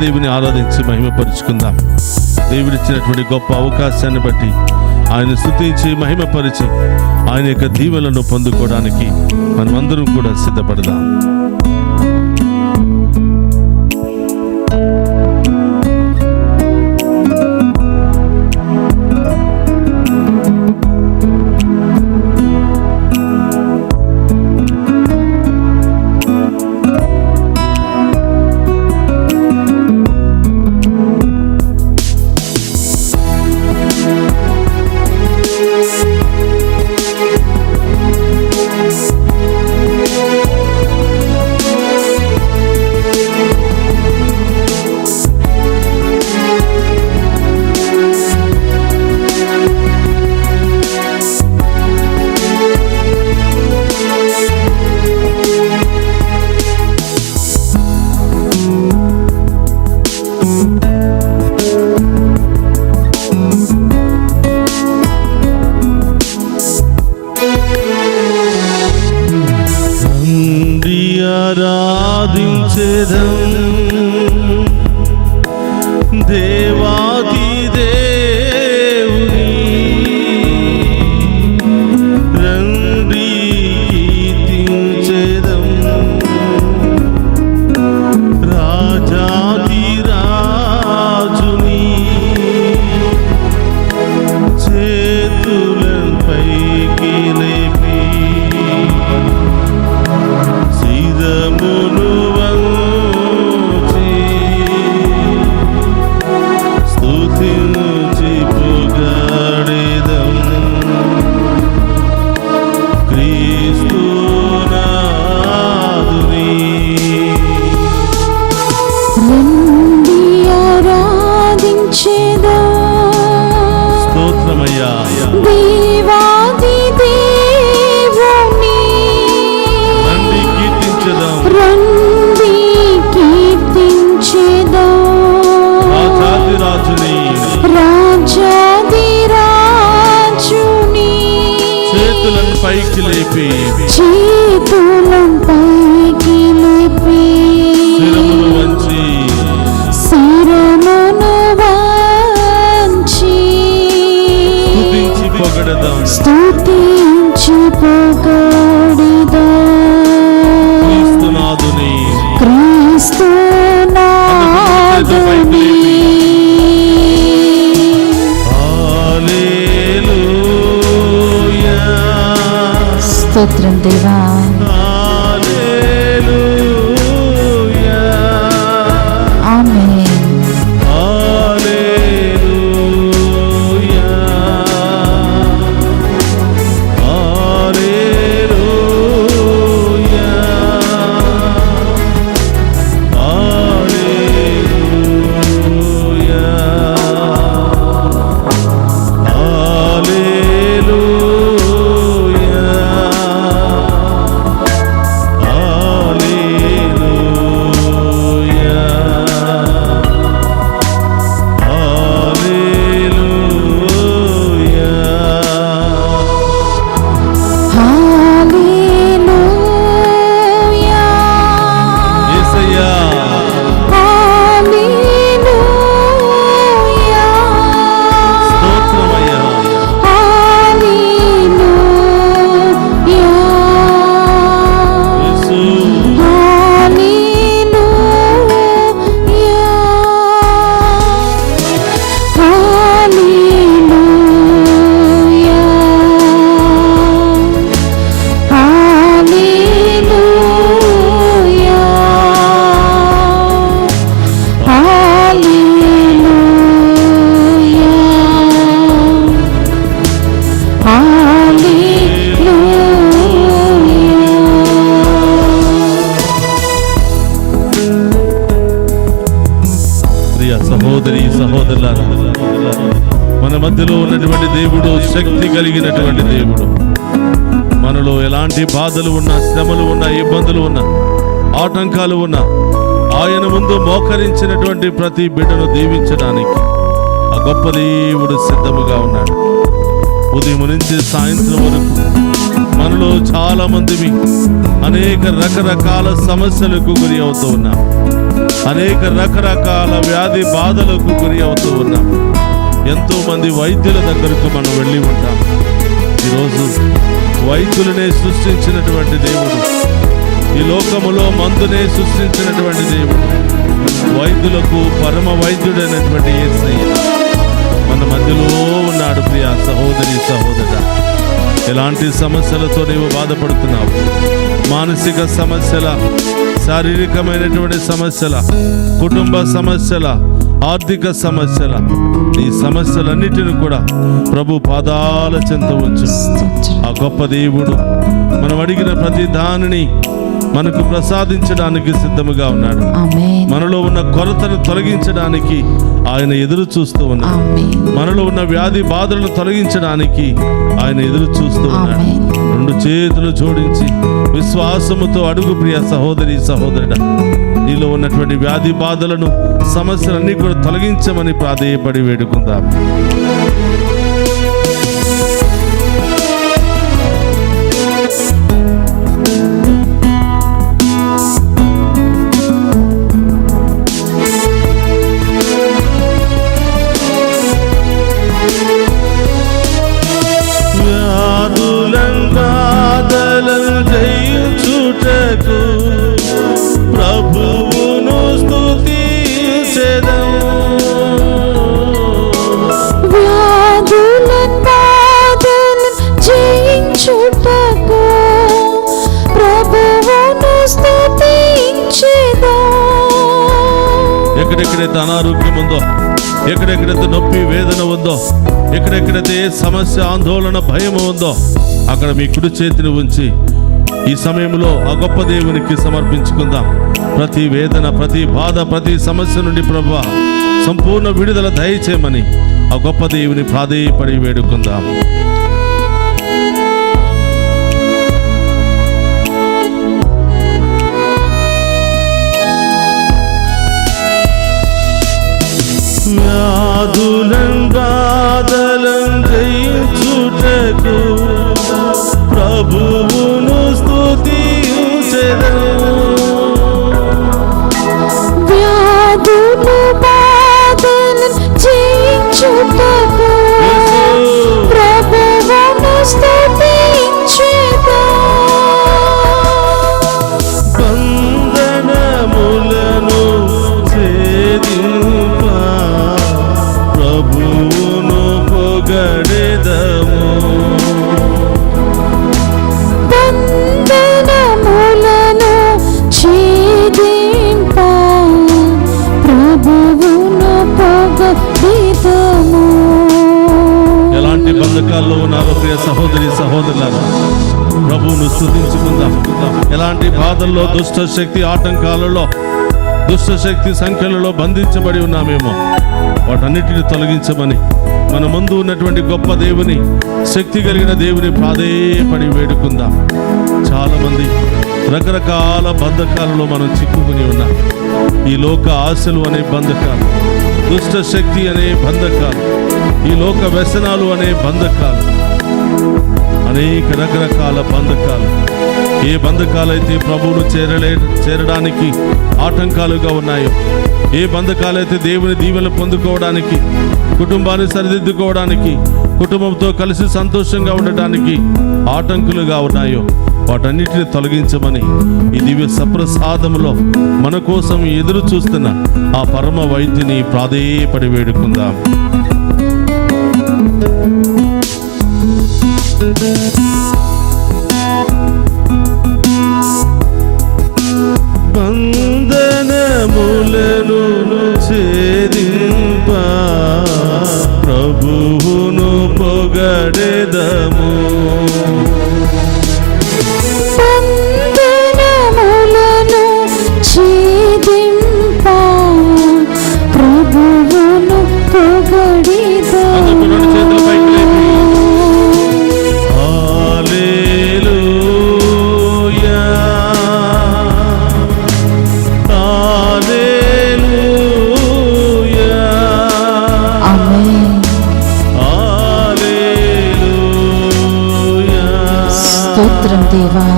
దేవుని ఆరాధించి మహిమపరుచుకుందాం. దేవుడిచ్చినటువంటి గొప్ప అవకాశాన్ని బట్టి ఆయన స్తుతించి మహిమపరిచి ఆయన యొక్క దీవెనలను పొందుకోవడానికి మనమందరం కూడా సిద్ధపడదాం. దేవాది దేవుని రండి కీర్తించెదం, రాజాది రాజుని చేతులను పైకి లేపి శిరమును పైకి లేపి శిరమును వంచి స్తుతించి పొగడదాం క్రీస్తునాథుని స్తోత్రం దేవా. సహోదరి సహోదరులారా, మన మధ్యలో ఉన్నటువంటి దేవుడు శక్తి కలిగినటువంటి దేవుడు. మనలో ఎలాంటి బాధలు ఉన్నా, శ్రమలు ఉన్నా, ఇబ్బందులు ఉన్నా, ఆటంకాలు ఉన్నా ఆయన ముందు మోకరించినటువంటి ప్రతి బిడ్డను దీవించడానికి ఆ గొప్ప దేవుడు సిద్ధముగా ఉన్నాడు. ఉదయం నుంచి సాయంత్రం వరకు మనలో చాలా మంది అనేక రకరకాల సమస్యలకు గురి అవుతూ ఉన్నాం. అనేక రకరకాల వ్యాధి బాధలకు గురి అవుతూ ఉన్నాం. ఎంతో మంది వైద్యుల దగ్గరకు మనం వెళ్ళి ఉంటాం. ఈరోజు వైద్యులనే సృష్టించినటువంటి దేవుడు, ఈ లోకములో మందునే సృష్టించినటువంటి దేవుడు, వైద్యులకు పరమ వైద్యుడైనటువంటి యేసయ్య మన మధ్యలో ఉన్నాడు. ప్రియ సహోదరి సహోదరా, ఎలాంటి సమస్యలతో నీవు బాధపడుతున్నావు? మానసిక సమస్యల, శారీరకమైనటువంటి సమస్యల, కుటుంబ సమస్యల, ఆర్థిక సమస్యల, ఈ సమస్యలన్నిటిని కూడా ప్రభు పాదాల చెంత ఉంచు. ఆ గొప్ప దేవుడు మనం అడిగిన ప్రతి దానిని మనకు ప్రసాదించడానికి సిద్ధముగా ఉన్నాడు. మనలో ఉన్న కొరతను తొలగించడానికి ఆయన ఎదురు చూస్తూ ఉన్నాడు. మనలో ఉన్న వ్యాధి బాధలను తొలగించడానికి ఆయన ఎదురు చూస్తూ ఉన్నాడు. రెండు చేతులు జోడించి విశ్వాసముతో అడుగు ప్రియ సహోదరి సహోదరుడా. నీలో ఉన్నటువంటి వ్యాధి బాధలను, సమస్యలన్నీ కూడా తొలగించమని ప్రాధేయపడి వేడుకుందాం. ఎక్కడెక్కడైతే అనారోగ్యం ఉందో, ఎక్కడెక్కడైతే నొప్పి వేదన ఉందో, ఎక్కడెక్కడైతే సమస్య ఆందోళన భయం ఉందో, అక్కడ మీ కుడి చేతిని ఉంచి ఈ సమయంలో ఆ గొప్ప దేవునికి సమర్పించుకుందాం. ప్రతి వేదన, ప్రతి బాధ, ప్రతి సమస్య నుండి ప్రభువా సంపూర్ణ విడుదల దయచేయమని ఆ గొప్ప దేవుని ప్రాధేయపడి వేడుకుందాం. వ్యాధులను బాధలను జయించుటకు ప్రభువును స్తుతించెదను. వ్యాధులు బాధలను జయించుటకు ప్రభువును స్తుతించెదను. బంధనములను ఛేదింప ప్రభువును పొగడెదము. బంధనములను ఛేదింప ప్రభువును పొగడెదము. ఎలాంటి బంధకాల్లో ఉన్నారో ప్రియ సహోదరి సహోదరులారా, ప్రభువును స్తుతించుకుందాం. ఎలాంటి బాధల్లో, దుష్ట శక్తి ఆటంకాలలో, దుష్ట శక్తి సంఖ్యలలో బంధించబడి ఉన్నామేమో వాటన్నిటిని తొలగించమని మన ముందు ఉన్నటువంటి గొప్ప దేవుని, శక్తి కలిగిన దేవుని ప్రాధేయపడి వేడుకుందాం. చాలా మంది రకరకాల బంధకాలలో మనం చిక్కుకుని ఉన్నాం. ఈ లోక ఆశలు అనే బంధకాలు, దుష్ట శక్తి అనే బంధకాలు, ఈ లోక వ్యసనాలు అనే బంధకాలు, అనేక రకరకాల బంధకాలు. ఏ బంధకాలైతే ప్రభువును చేరడానికి ఆటంకాలుగా ఉన్నాయో, ఏ బంధకాలైతే దేవుని దీవెనలు పొందుకోవడానికి, కుటుంబాన్ని సరిదిద్దుకోవడానికి, కుటుంబంతో కలిసి సంతోషంగా ఉండటానికి ఆటంకులుగా ఉన్నాయో వాటన్నిటిని తొలగించమని ఈ దివ్య సప్రసాదములో మన కోసం ఎదురు చూస్తున్న ఆ పరమ వైద్యుని ప్రాధేయపడి వేడుకుందాం. బంధనములను ఛేదింప ప్రభువును పొగడెదము. బంధనములను ఛేదింప ప్రభువును పొగడెదము. రెండు చేతుల పైకి లేపి హల్లెలూయా హల్లెలూయా ఆమేన్. హల్లెలూయా స్తోత్రం దేవా.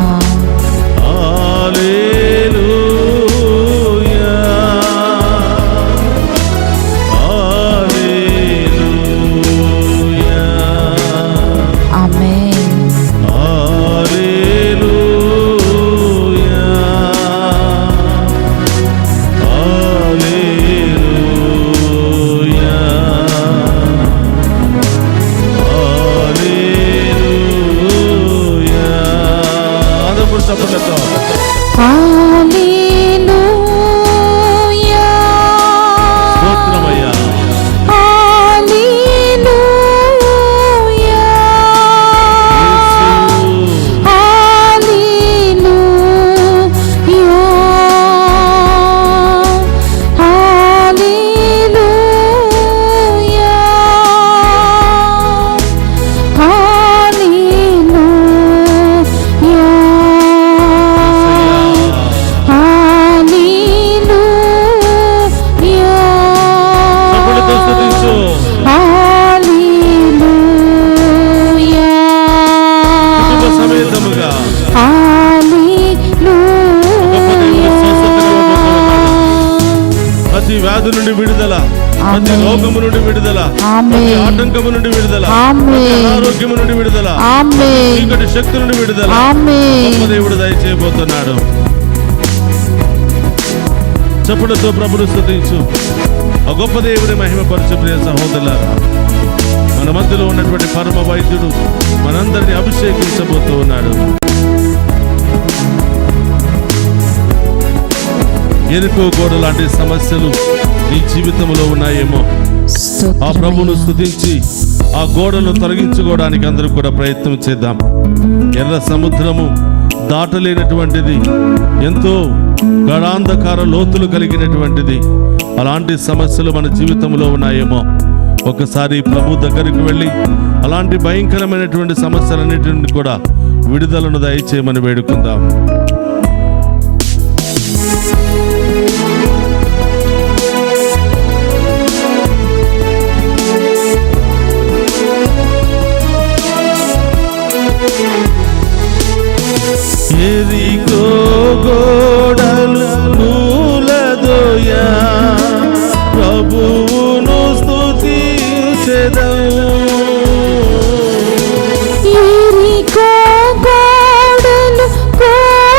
హల్లెలూయా వ్యాధి నుండి విడుదల, ప్రతి రోగము నుండి విడుదల, ప్రతి ఆటంకము నుండి విడుదల, అనారోగ్యము నుండి విడుదల, చీకటి శక్తి నుండి విడుదల గొప్ప దేవుడు దయచేయబోతున్నాడు. చెప్పులతో ప్రభును స్తుతించు. ఆ గొప్ప దేవుని మహిమపరచు. ప్రియ సహోదరులారా, మన మధ్యలో ఉన్నటువంటి పరమ వైద్యుడు మనందరినీ అభిషేకించబోతూ ఉన్నాడు. ఎరుకో గోడ లాంటి సమస్యలు నీ జీవితంలో ఉన్నాయేమో, ఆ ప్రభువును స్తుతించి ఆ గోడను తొలగించుకోవడానికి అందరూ కూడా ప్రయత్నం చేద్దాం. ఎర్ర సముద్రము దాటలేనటువంటిది, ఎంతో గడాంధకార లోతులు కలిగినటువంటిది. అలాంటి సమస్యలు మన జీవితంలో ఉన్నాయేమో, ఒకసారి ప్రభు దగ్గరికి వెళ్ళి అలాంటి భయంకరమైనటువంటి సమస్యలన్నిటిని కూడా విడుదలను దయచేయమని వేడుకుందాం. ఎరికో గోడలు కూలదోయా, ప్రభువును స్తుతించెదం. ఎరికో గోడలు కూలదోయా,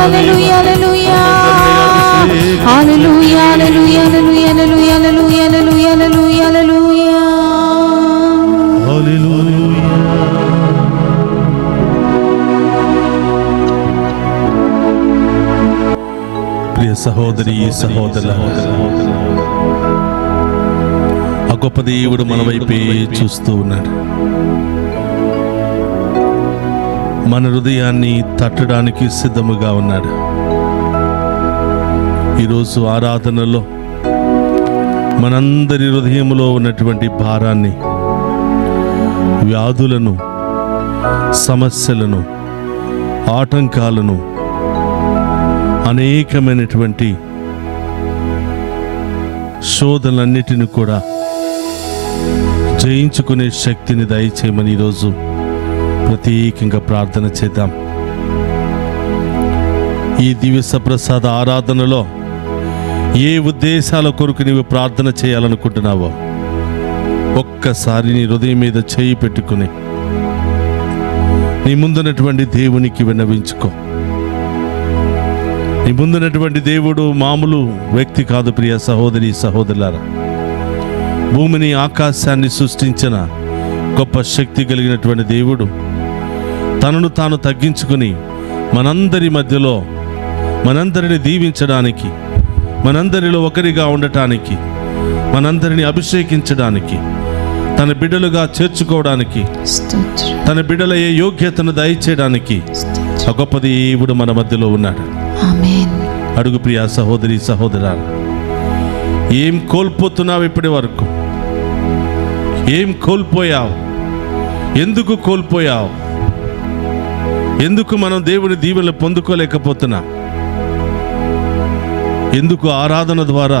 హల్లెలూయా హల్లెలూయా హల్లెలూయా హల్లెలూయా హల్లెలూయా హల్లెలూయా హల్లెలూయా హల్లెలూయా హల్లెలూయా హల్లెలూయా. ప్రియ సహోదరి సహోదరుల, ఆ గొప్ప దేవుడు మన వైపే చూస్తూ ఉన్నాడు. మన హృదయాన్ని తట్టడానికి సిద్ధముగా ఉన్నాడు. ఈరోజు ఆరాధనలో మనందరి హృదయంలో ఉన్నటువంటి భారాన్ని, వ్యాధులను, సమస్యలను, ఆటంకాలను, అనేకమైనటువంటి శోధనలన్నిటిని కూడా జయించుకునే శక్తిని దయచేయమని ఈరోజు ప్రత్యేకంగా ప్రార్థన చేద్దాం. ఈ దివ్య సప్రసాద ఆరాధనలో ఏ ఉద్దేశాల కొరకు నీవు ప్రార్థన చేయాలనుకుంటున్నావో ఒక్కసారి నీ హృదయం మీద చేయి పెట్టుకుని నీ ముందున్నటువంటి దేవునికి విన్నవించుకో. నీ ముందున్నటువంటి దేవుడు మామూలు వ్యక్తి కాదు. ప్రియ సహోదరి సహోదరులారా, భూమిని ఆకాశాన్ని సృష్టించిన గొప్ప శక్తి కలిగినటువంటి దేవుడు తనను తాను తగ్గించుకుని మనందరి మధ్యలో మనందరిని దీవించడానికి, మనందరిలో ఒకరిగా ఉండటానికి, మనందరిని అభిషేకించడానికి, తన బిడ్డలుగా చేర్చుకోవడానికి, తన బిడ్డల ఏ యోగ్యతను దయచేయడానికి ఆ గొప్ప దేవుడు మన మధ్యలో ఉన్నాడు. ఆమేన్. అడుగు ప్రియ సహోదరి సహోదరులారా, ఏం కోల్పోతున్నావు? ఇప్పటి వరకు ఏం కోల్పోయావు? ఎందుకు కోల్పోయావు? ఎందుకు మనం దేవుని దీవెనలు పొందుకోలేకపోతున్నా? ఎందుకు ఆరాధన ద్వారా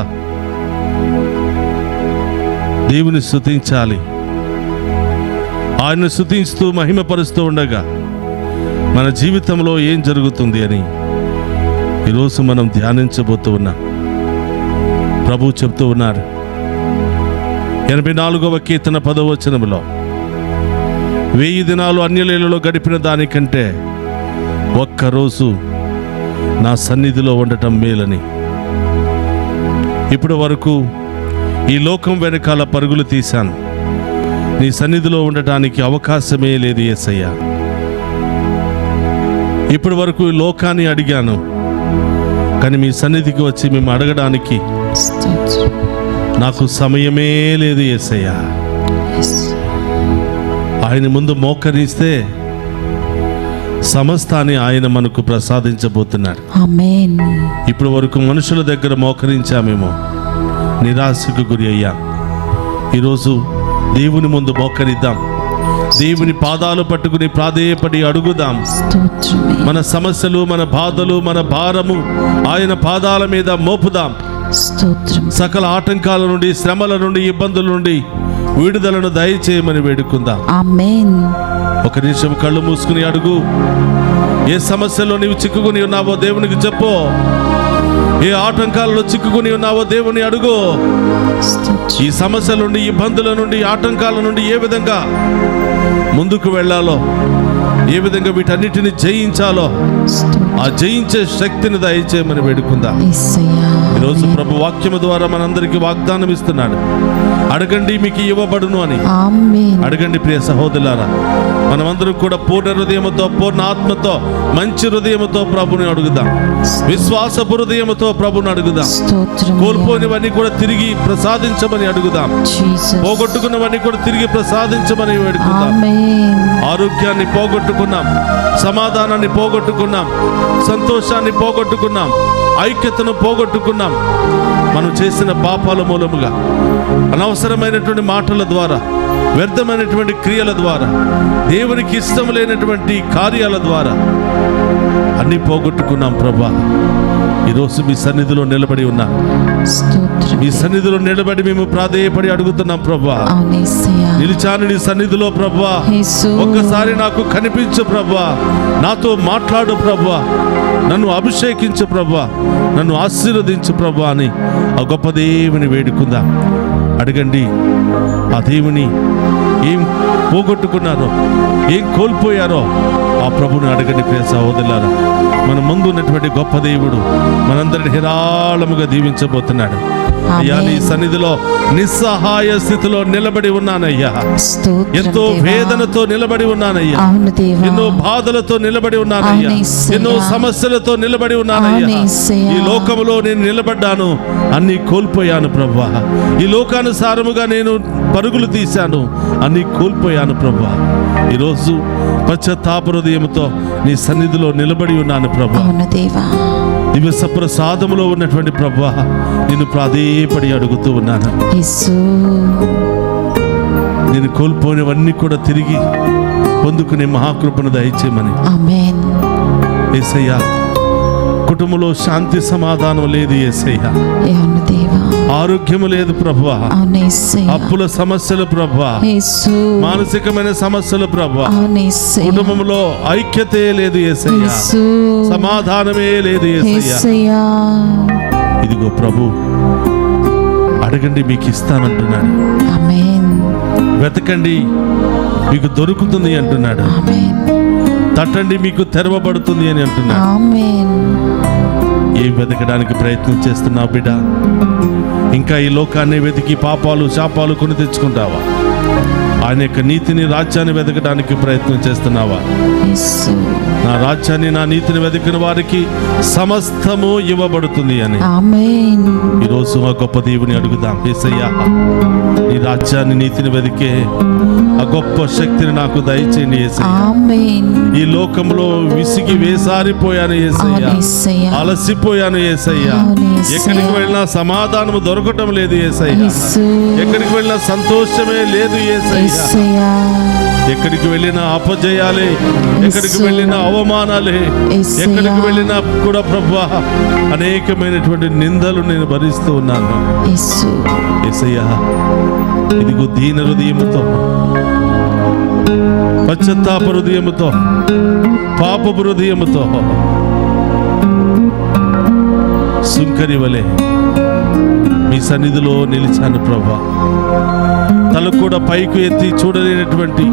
దేవుని స్తుతించాలి? ఆయన్ని స్తుతిస్తూ మహిమపరుస్తూ ఉండగా మన జీవితంలో ఏం జరుగుతుంది అని ఈరోజు మనం ధ్యానించబోతూ ఉన్నాం. ప్రభు చెప్తూ ఉన్నారు 84వ కీర్తన 10వ వచనములో, 1000 దినాలు అన్యలీలలో గడిపిన దానికంటే ఒక్కరోజు నా సన్నిధిలో ఉండటం మేలని. ఇప్పటి వరకు ఈ లోకం వెనకాల పరుగులు తీశాను, నీ సన్నిధిలో ఉండటానికి అవకాశమే లేదు యేసయ్యా. ఇప్పటి వరకు ఈ లోకాన్ని అడిగాను, కానీ మీ సన్నిధికి వచ్చి మేము అడగడానికి నాకు సమయమే లేదు యేసయ్యా. ఆయన ముందు మోకరిస్తే సమస్తాన్ని ఆయన మనకు ప్రసాదించబోతున్నాడు. ఆమేన్. ఇప్పటి వరకు మనుషుల దగ్గర మోకరించామేమో, నిరాశకు గురి అయ్యా. ఈరోజు దేవుని ముందు మోకరిద్దాం, దేవుని పాదాలు పట్టుకుని ప్రాధేయపడి అడుగుదాం. మన సమస్యలు, మన బాధలు, మన భారము ఆయన పాదాల మీద మోపుదాం. సకల ఆటంకాల నుండి, శ్రమల నుండి, ఇబ్బందుల నుండి విడుదలను దయచేయమని వేడుకుందాం. ఆమేన్. ఒక నిమిషం కళ్ళు మూసుకుని అడుగు. ఏ సమస్యలో నీవు చిక్కుకుని ఉన్నావో దేవునికి చెప్పు. ఏ ఆటంకాలలో చిక్కుకుని ఉన్నావో దేవుని అడుగు. ఈ సమస్యల నుండి, ఇబ్బందుల నుండి, ఆటంకాల నుండి ఏ విధంగా ముందుకు వెళ్ళాలో, ఏ విధంగా వీటన్నిటిని జయించాలో ఆ జయించే శక్తిని దయచేయమని వేడుకుందాం. ఈరోజు ప్రభు వాక్యము ద్వారా మనందరికీ వాగ్దానం ఇస్తున్నాడు. అడగండి మీకు ఇవ్వబడును అని. అడగండి ప్రియ సహోదరులారా, మనమందరం కూడా పూర్ణ హృదయముతో, పూర్ణ ఆత్మతో, మంచి హృదయముతో ప్రభుని అడుగుదాం. విశ్వాసపు హృదయముతో ప్రభుని అడుగుదాం. కోల్పోయినవన్నీ కూడా తిరిగి ప్రసాదించమని అడుగుదాం. పోగొట్టుకున్నవన్నీ కూడా తిరిగి ప్రసాదించమని వేడుకుందాం. ఆరోగ్యాన్ని పోగొట్టుకున్నాం, సమాధానాన్ని పోగొట్టుకున్నాం, సంతోషాన్ని పోగొట్టుకున్నాం, ఐక్యతను పోగొట్టుకున్నాం. మనం చేసిన పాపాల మూలముగా, అనవసరమైనటువంటి మాటల ద్వారా, వ్యర్థమైనటువంటి క్రియల ద్వారా, దేవునికి ఇష్టం లేనటువంటి కార్యాల ద్వారా అన్ని పోగొట్టుకున్నాం. ప్రభా, ఈరోజు మీ సన్నిధిలో నిలబడి ఉన్నా, మీ సన్నిధిలో నిలబడి మేము ప్రాధేయపడి అడుగుతున్నాం. ప్రభా, నిలిచాను నీ సన్నిధిలో. ప్రభా, ఒక్కసారి నాకు కనిపించు ప్రభా, నాతో మాట్లాడు ప్రభా, నన్ను అభిషేకించు ప్రభా, నన్ను ఆశీర్వదించు ప్రభా అని ఆ గొప్ప దేవుని వేడుకుందాం. అడగండి. ఆ దేవుని ఏం పోగొట్టుకున్నారో, ఏం కోల్పోయారో ఆ ప్రభుని అడగండి ప్రియ సహోదరులారా. మన ముందు ఉన్నటువంటి గొప్ప దేవుడు మనందరిని హేరాళముగా దీవించబోతున్నాడు. అయ్యా, నీ సన్నిధిలో నిస్సహాయ స్థితిలో నిలబడి ఉన్నానయ్యా. ఎంతో వేదనతో నిలబడి ఉన్నానయ్యా. ఎన్నో బాధలతో నిలబడి ఉన్నానయ్యా. ఎన్నో సమస్యలతో నిలబడి ఉన్నానయ్యా. ఈ లోకములో నేను నిలబడ్డాను, అన్ని కోల్పోయాను ప్రభువా. ఈ లోకానుసారముగా నేను పరుగులు తీశాను, అన్ని కోల్పోయాను ప్రభువా. ఈరోజు పశ్చాత్తాప హృదయముతో నీ సన్నిధిలో నిలబడి ఉన్నాను ప్రభువా. దివ్య సప్రసాదములో ఉన్నటువంటి ప్రభువా, నిన్ను ప్రాధేయపడి అడుగుతూ ఉన్నాను. నేను కోల్పోయినవన్నీ కూడా తిరిగి పొందుకునే మహాకృపను దయచేయమని. యేసయ్యా, కుటుంబంలో శాంతి సమాధానం లేదు యేసయ్యా. ఆరోగ్యము లేదు ప్రభువా. అప్పుల సమస్యలు ప్రభువా, మానసికమైన సమస్యలు ప్రభువా, కుటుంబంలో ఐక్యతే లేదు యేసయ్యా, సమాధానమే లేదు యేసయ్యా. ఇదిగో ప్రభు, అడగండి మీకు ఇస్తానంటున్నాడు. వెతకండి మీకు దొరుకుతుంది అంటున్నాడు. తట్టండి మీకు తెరవబడుతుంది అని అంటున్నాడు. ఏం వెతకడానికి ప్రయత్నం చేస్తున్నావు బిడ్డ? ఇంకా ఈ లోకాన్ని వెతికి పాపాలు శాపాలు కొని తెచ్చుకుంటావా? ఆయన యొక్క నీతిని, రాజ్యాన్ని వెతకడానికి ప్రయత్నం చేస్తున్నావా? నా రాజ్యాన్ని, నా నీతిని వెతికిన వారికి సమస్తము ఇవ్వబడుతుంది అని. ఈరోజు ఆ గొప్ప దేవుని అడుగుదాం. యేసయ్యా, నీ రాజ్యాన్ని, నీతిని వెతికే ఆ గొప్ప శక్తిని నాకు దయచేయండి యేసయ్యా. ఈ లోకంలో విసిగి వేసారిపోయాను యేసయ్యా, అలసిపోయాను యేసయ్యా. ఎక్కడికి వెళ్ళినా సమాధానము దొరకటం లేదు యేసయ్యా. ఎక్కడికి వెళ్ళినా సంతోషమే లేదు యేసయ్యా. ఎక్కడికి వెళ్ళినా అపజయాలే, ఎక్కడికి వెళ్ళినా అవమానాలే, ఎక్కడికి వెళ్ళినా కూడా ప్రభువా అనేకమైనటువంటి నిందలు నేను భరిస్తూ ఉన్నాను యేసయ్యా. ఇదిగో దీన హృదయముతో, పశ్చాత్తాప హృదయముతో, పాపపు హృదయముతో సుంకరి వలె మీ సన్నిధిలో నిలిచాను ప్రభువా. తల కూడా పైకి ఎత్తి చూడలేనటువంటి,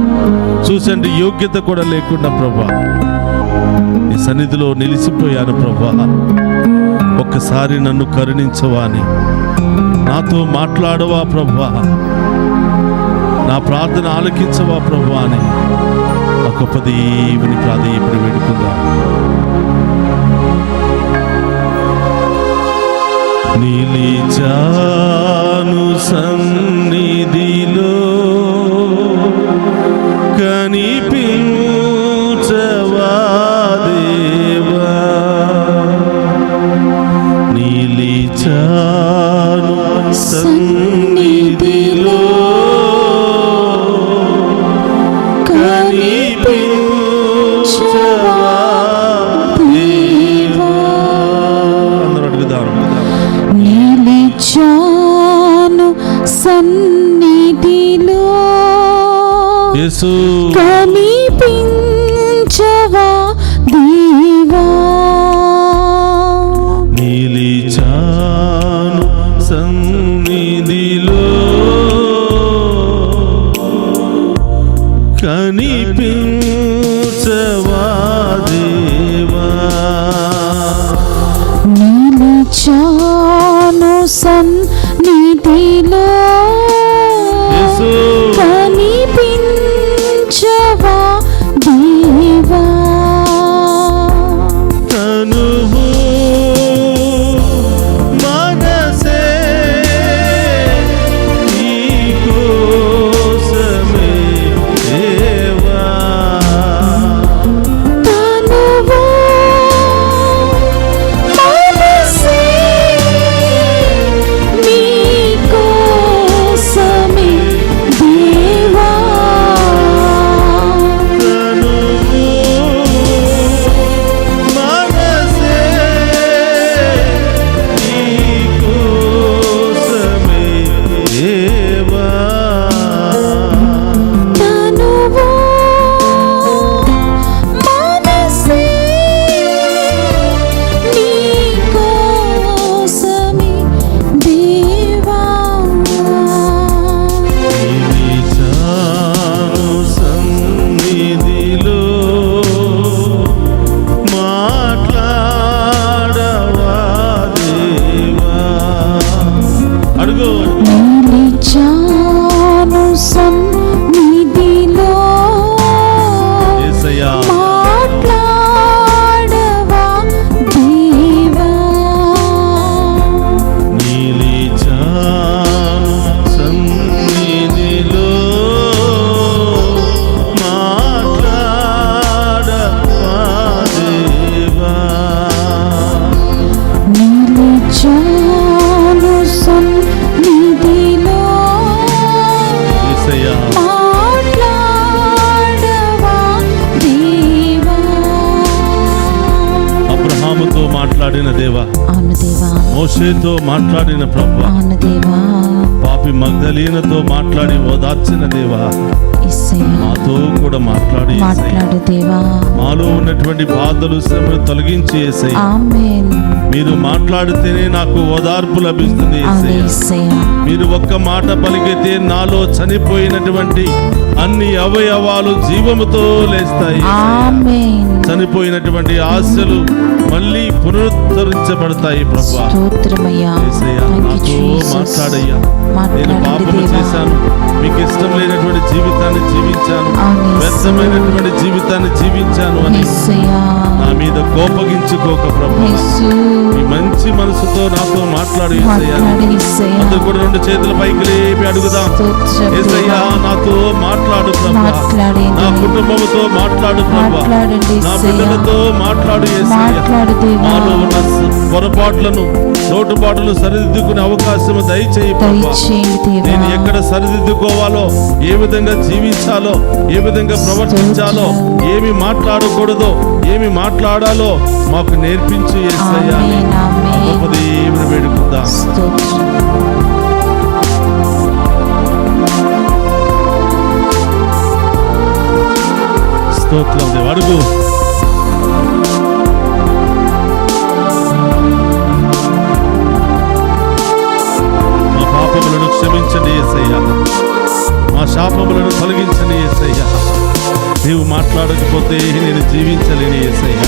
చూసండి యోగ్యత కూడా లేకుండా ప్రభువా నీ సన్నిధిలో నిలిచిపోయాను ప్రభువా. ఒక్కసారి నన్ను కరుణించవా అని, నాతో మాట్లాడవా ప్రభువా, నా ప్రార్థన ఆలకించవా ప్రభువా అని ఆ గొప్ప దేవుని ప్రాధేయపడి వేడుకుందాం. నిలిచాను సన్నిధిలో, కనిపించవా దేవా. నిలిచాను సన్నిధిలో, కనిపించవా దేవా. అందరూ అడుగుదాం. నిలిచాను సన్నిధిలో, యేసు కనిపించవా దేవా. నిలిచాను సన్నిధిలో, కనిపించవా దేవా. నిలిచాను సన్నిధిలో, కనిపించవా మాట్లాడిన దేవా, అవును దేవా, మోషేతో మాట్లాడిన ప్రభువా, అవును దేవా, పాపి మగ్దలీనతో మాట్లాడి ఓదార్చిన దేవా, యేసయ్యా మాతో కూడా మాట్లాడి యేసయ్యా. మాట్లాడు దేవా. మాలో ఉన్నటువంటి బాధలు శ్రమలు తొలగించి యేసయ్యా. ఆమేన్. మీరు మాట్లాడితేనే నాకు ఓదార్పు లభిస్తుంది అవును యేసయ్యా. యేసయ్యా. మీరు ఒక్క మాట పలికితే నాలో చనిపోయినటువంటి అన్ని అవయవాలు జీవముతో లేస్తాయి యేసయ్యా. ఆమేన్. చనిపోయినటువంటి ఆశలు మళ్ళీ పునరుద్ధరించబడతాయి ప్రభువా. స్తోత్రమయ్యా. యేసయ్యా, Thank you, నాతో Jesus. మాట్లాడయ్యా. నేను మాట్లాడండి పాపము దేవా. చేశాను, మీకు ఇష్టం లేనటువంటి జీవితాన్ని జీవించాను, అవును వ్యర్థమైనటువంటి జీవితాన్ని జీవించాను అని యేసయ్యా. నా మీద కోపగించుకోక ప్రభువా. యేసు. ఈ మంచి మనసుతో నాతో మాట్లాడు యేసయ్యా. మాట్లాడు యేసయ్యా. అందరూ కూడా రెండు చేతుల పైకి లేపి అడుగుదాం. స్తోత్రం యేసయ్యా, దేవా. నాతో మాట్లాడు ప్రభువా. మాట్లాడండి. నా కుటుంబంతో మాట్లాడు ప్రభువా. మాట్లాడండి నా యేసయ్యా. బిడ్డలతో మాట్లాడు యేసయ్యా. మాట్లాడు దేవా. మాలో ఉన్న పొరపాట్లను లోటుపాట్లను సరిదిద్దుకునే అవకాశం దయచేయి ప్రభువా. దయచేయండి నేను దేవా. ఎక్కడ సరిదిద్దుకోవాలో, ఏ విధంగా జీవించాలో, ఏ విధంగా ప్రవర్తించాలో, ఏమి మాట్లాడకూడదో, ఏమి మాట్లాడాలో మాకు నేర్పించు యేసయ్యా అని ఆమేన్, ఆమేన్. గొప్ప దేవుని వేడుకుందాం. స్తోత్రం. స్తోత్రం దేవా. అడుగు. మా పాపములను క్షమించండి యేసయ్యా. మా శాపములను తొలగించండి యేసయ్యా. నీవు మాట్లాడకపోతే నేను జీవించలేని యేసయ్యా.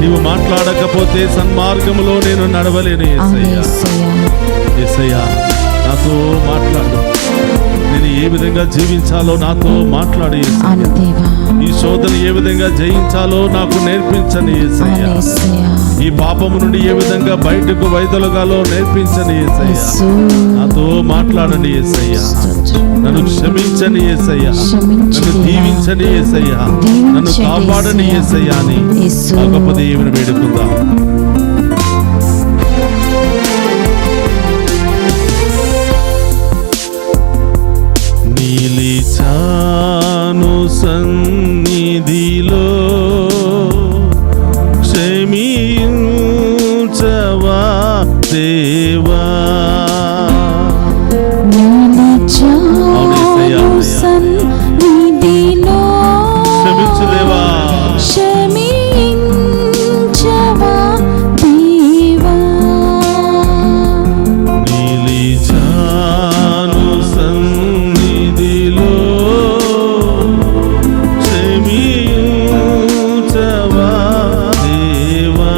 నీవు మాట్లాడకపోతే సన్మార్గములో నేను నడవలేని అవును యేసయ్యా. యేసయ్యా. యేసయ్యా, నాతో మాట్లాడు. నేను ఏ విధంగా జీవించాలో నాతో మాట్లాడు యేసయ్యా. అవును దేవా. ఈ శోధన ఏ విధంగా జయించాలో నాకు నేర్పించని అవును యేసయ్యా. యేసయ్యా. ఈ పాపము నుండి ఏ విధంగా బయటకు వైదొలగాలో నేర్పించని యేసయ్యా. యేసు. నాతో మాట్లాడండి యేసయ్యా. స్తోత్రం. నన్ను క్షమించని యేసయ్యా. క్షమించు నన్ను దేవా. దీవించని యేసయ్యా. దీవించండి నన్ను కాపాడని యేసయ్యా. యేసయ్యా అని యేసు. ఆ గొప్ప దేవుని వేడుకుందాం. నిలిచాను సన్నిధిలో, క్షమించవా దేవా. అవును యేసయ్యా. సన్నిధిలో క్షమించు దేవా. క్షమించవా దేవా. నిలిచాను సన్నిధిలో, క్షమించవా దేవా.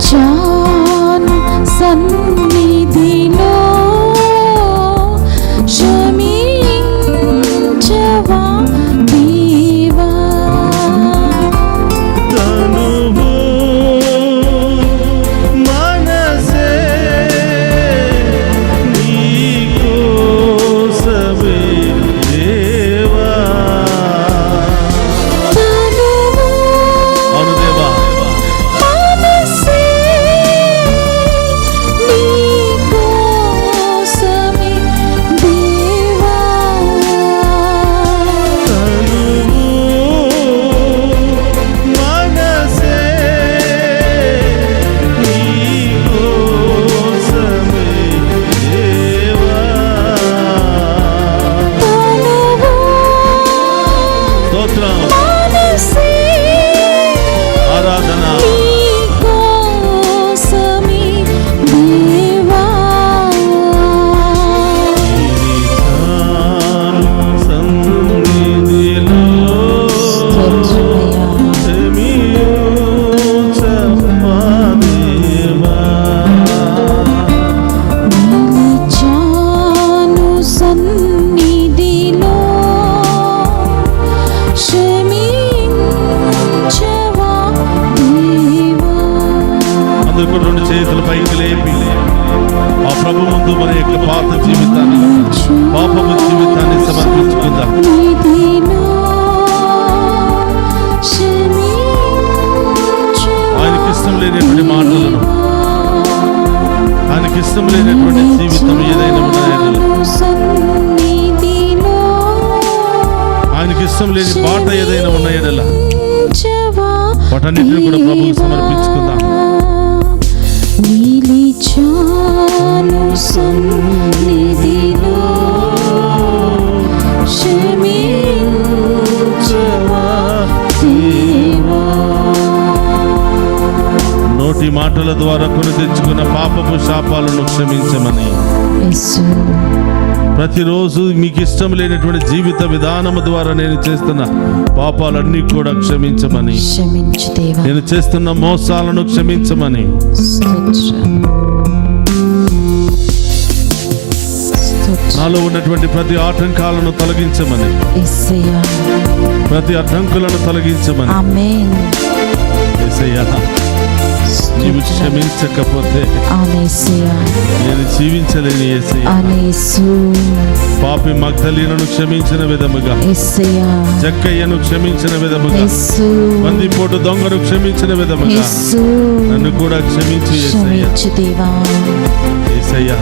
నిలిచాను సన్నిధిలో, క్షమించవా దేవా. తనువు మనసే నీకోసమే దేవా. అవును దేవా. మనసే నీకోసమే దేవా. మనసే నీకోసమే దేవా. స్తోత్రం, మనసే ఆరాధన. నీకోసమే దేవా. నిలిచాను సన్నిధిలో, స్తోత్రమయ్యా. క్షమించవా దేవా. నిలిచాను సన్నిధిలో, క్షమించవా దేవా. అందరూ కూడా రెండు చేతుల పైకి లేపి ఆ ప్రభు ముందు మన యొక్క పాత జీవితాన్ని, పాపపు జీవితాన్ని సమర్పించుకుందాం. సన్నిధిలో, క్షమించవా ఆయనకి ఇష్టం లేనటువంటి మాటలను, ఆయనకి ఇష్టం లేనటువంటి జీవితం ఏదైనా ఉన్నాయని, సన్నిధిలో, ఆయనకి ఇష్టం లేని బాట ఏదైనా ఉన్నాయనలా క్షమించవా వాటన్నిటిని కూడా ప్రభువుకు సమర్పించుకుందాం. నిలిచాను సన్నిధిలో, క్షమించవా దేవా. నోటి మాటల ద్వారా కొని తెచ్చుకున్న పాపపు శాపాలను క్షమించమని, యేసు ప్రతిరోజు మీకు ఇష్టం లేనటువంటి జీవిత విధానము ద్వారా నేను చేస్తున్న పాపాలన్నీ కూడా క్షమించమని, క్షమించు దేవా. నేను చేస్తున్న మోసాలను క్షమించమని, స్తోత్రం. స్తోత్రం. నాలో ఉన్నటువంటి ప్రతి ఆటంకాలను తొలగించమని, యేసయ్యా. ప్రతి అడ్డంకులను తొలగించమని. ఆమేన్. యేసయ్యా, నీవు క్షమించకపోతే ఆనేసయ్యా. నేను జీవించలేని యేసయ్యా. ఆనేసు. పాపి మగ్దలీనను క్షమించిన విధముగా, యేసయ్యా. జక్కయ్యను క్షమించిన విధముగా, యేసు. బందిపోటు దొంగను క్షమించిన విధముగా యేసు. నన్ను కూడా క్షమించి యేసయ్యా. క్షమించు దేవా. యేసయ్యా,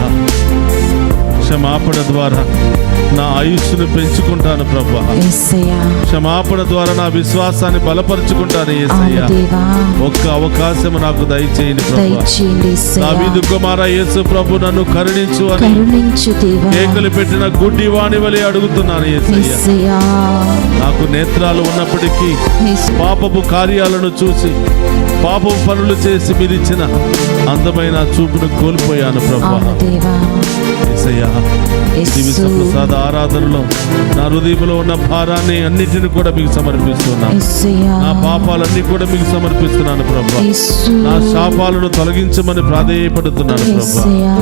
క్షమాపణ ద్వారా నా ఆయుష్ను పెంచుకుంటాను ప్రభువా. యేసయ్యా. క్షమాపణ ద్వారా నా విశ్వాసాన్ని బలపరుచుకుంటాను యేసయ్యా. అవును దేవా. ఒక్క అవకాశం నాకు దయచేయండి ప్రభువా. దయచేయండి యేసయ్యా. దావీదు కుమార యేసు ప్రభు నన్ను కరుణించు అని కరుణించు దేవా. కేకలు పెట్టిన గుడ్డి వాణి వలె అడుగుతున్నాను యేసయ్యా. యేసయ్యా. నాకు నేత్రాలు ఉన్నప్పటికీ యేసు. పాపపు కార్యాలను చూసి పాపపు పనులు చేసి మీరిచ్చిన అందమైన చూపును కోల్పోయాను ప్రభువా. అవును దేవా. యేసయ్యా, జీవిత ప్రసాద ఆరాధనలో నా హృదయంలో ఉన్న భారాన్ని అన్నిటిని కూడా మీకు సమర్పిస్తున్నాను. యేసయ్యా. నా పాపాలన్నీ కూడా మీకు సమర్పిస్తున్నాను ప్రభువా. యేసు. నా శాపాలను తొలగించమని ప్రాధేయపడుతున్నాను ప్రభువా. యేసయ్యా.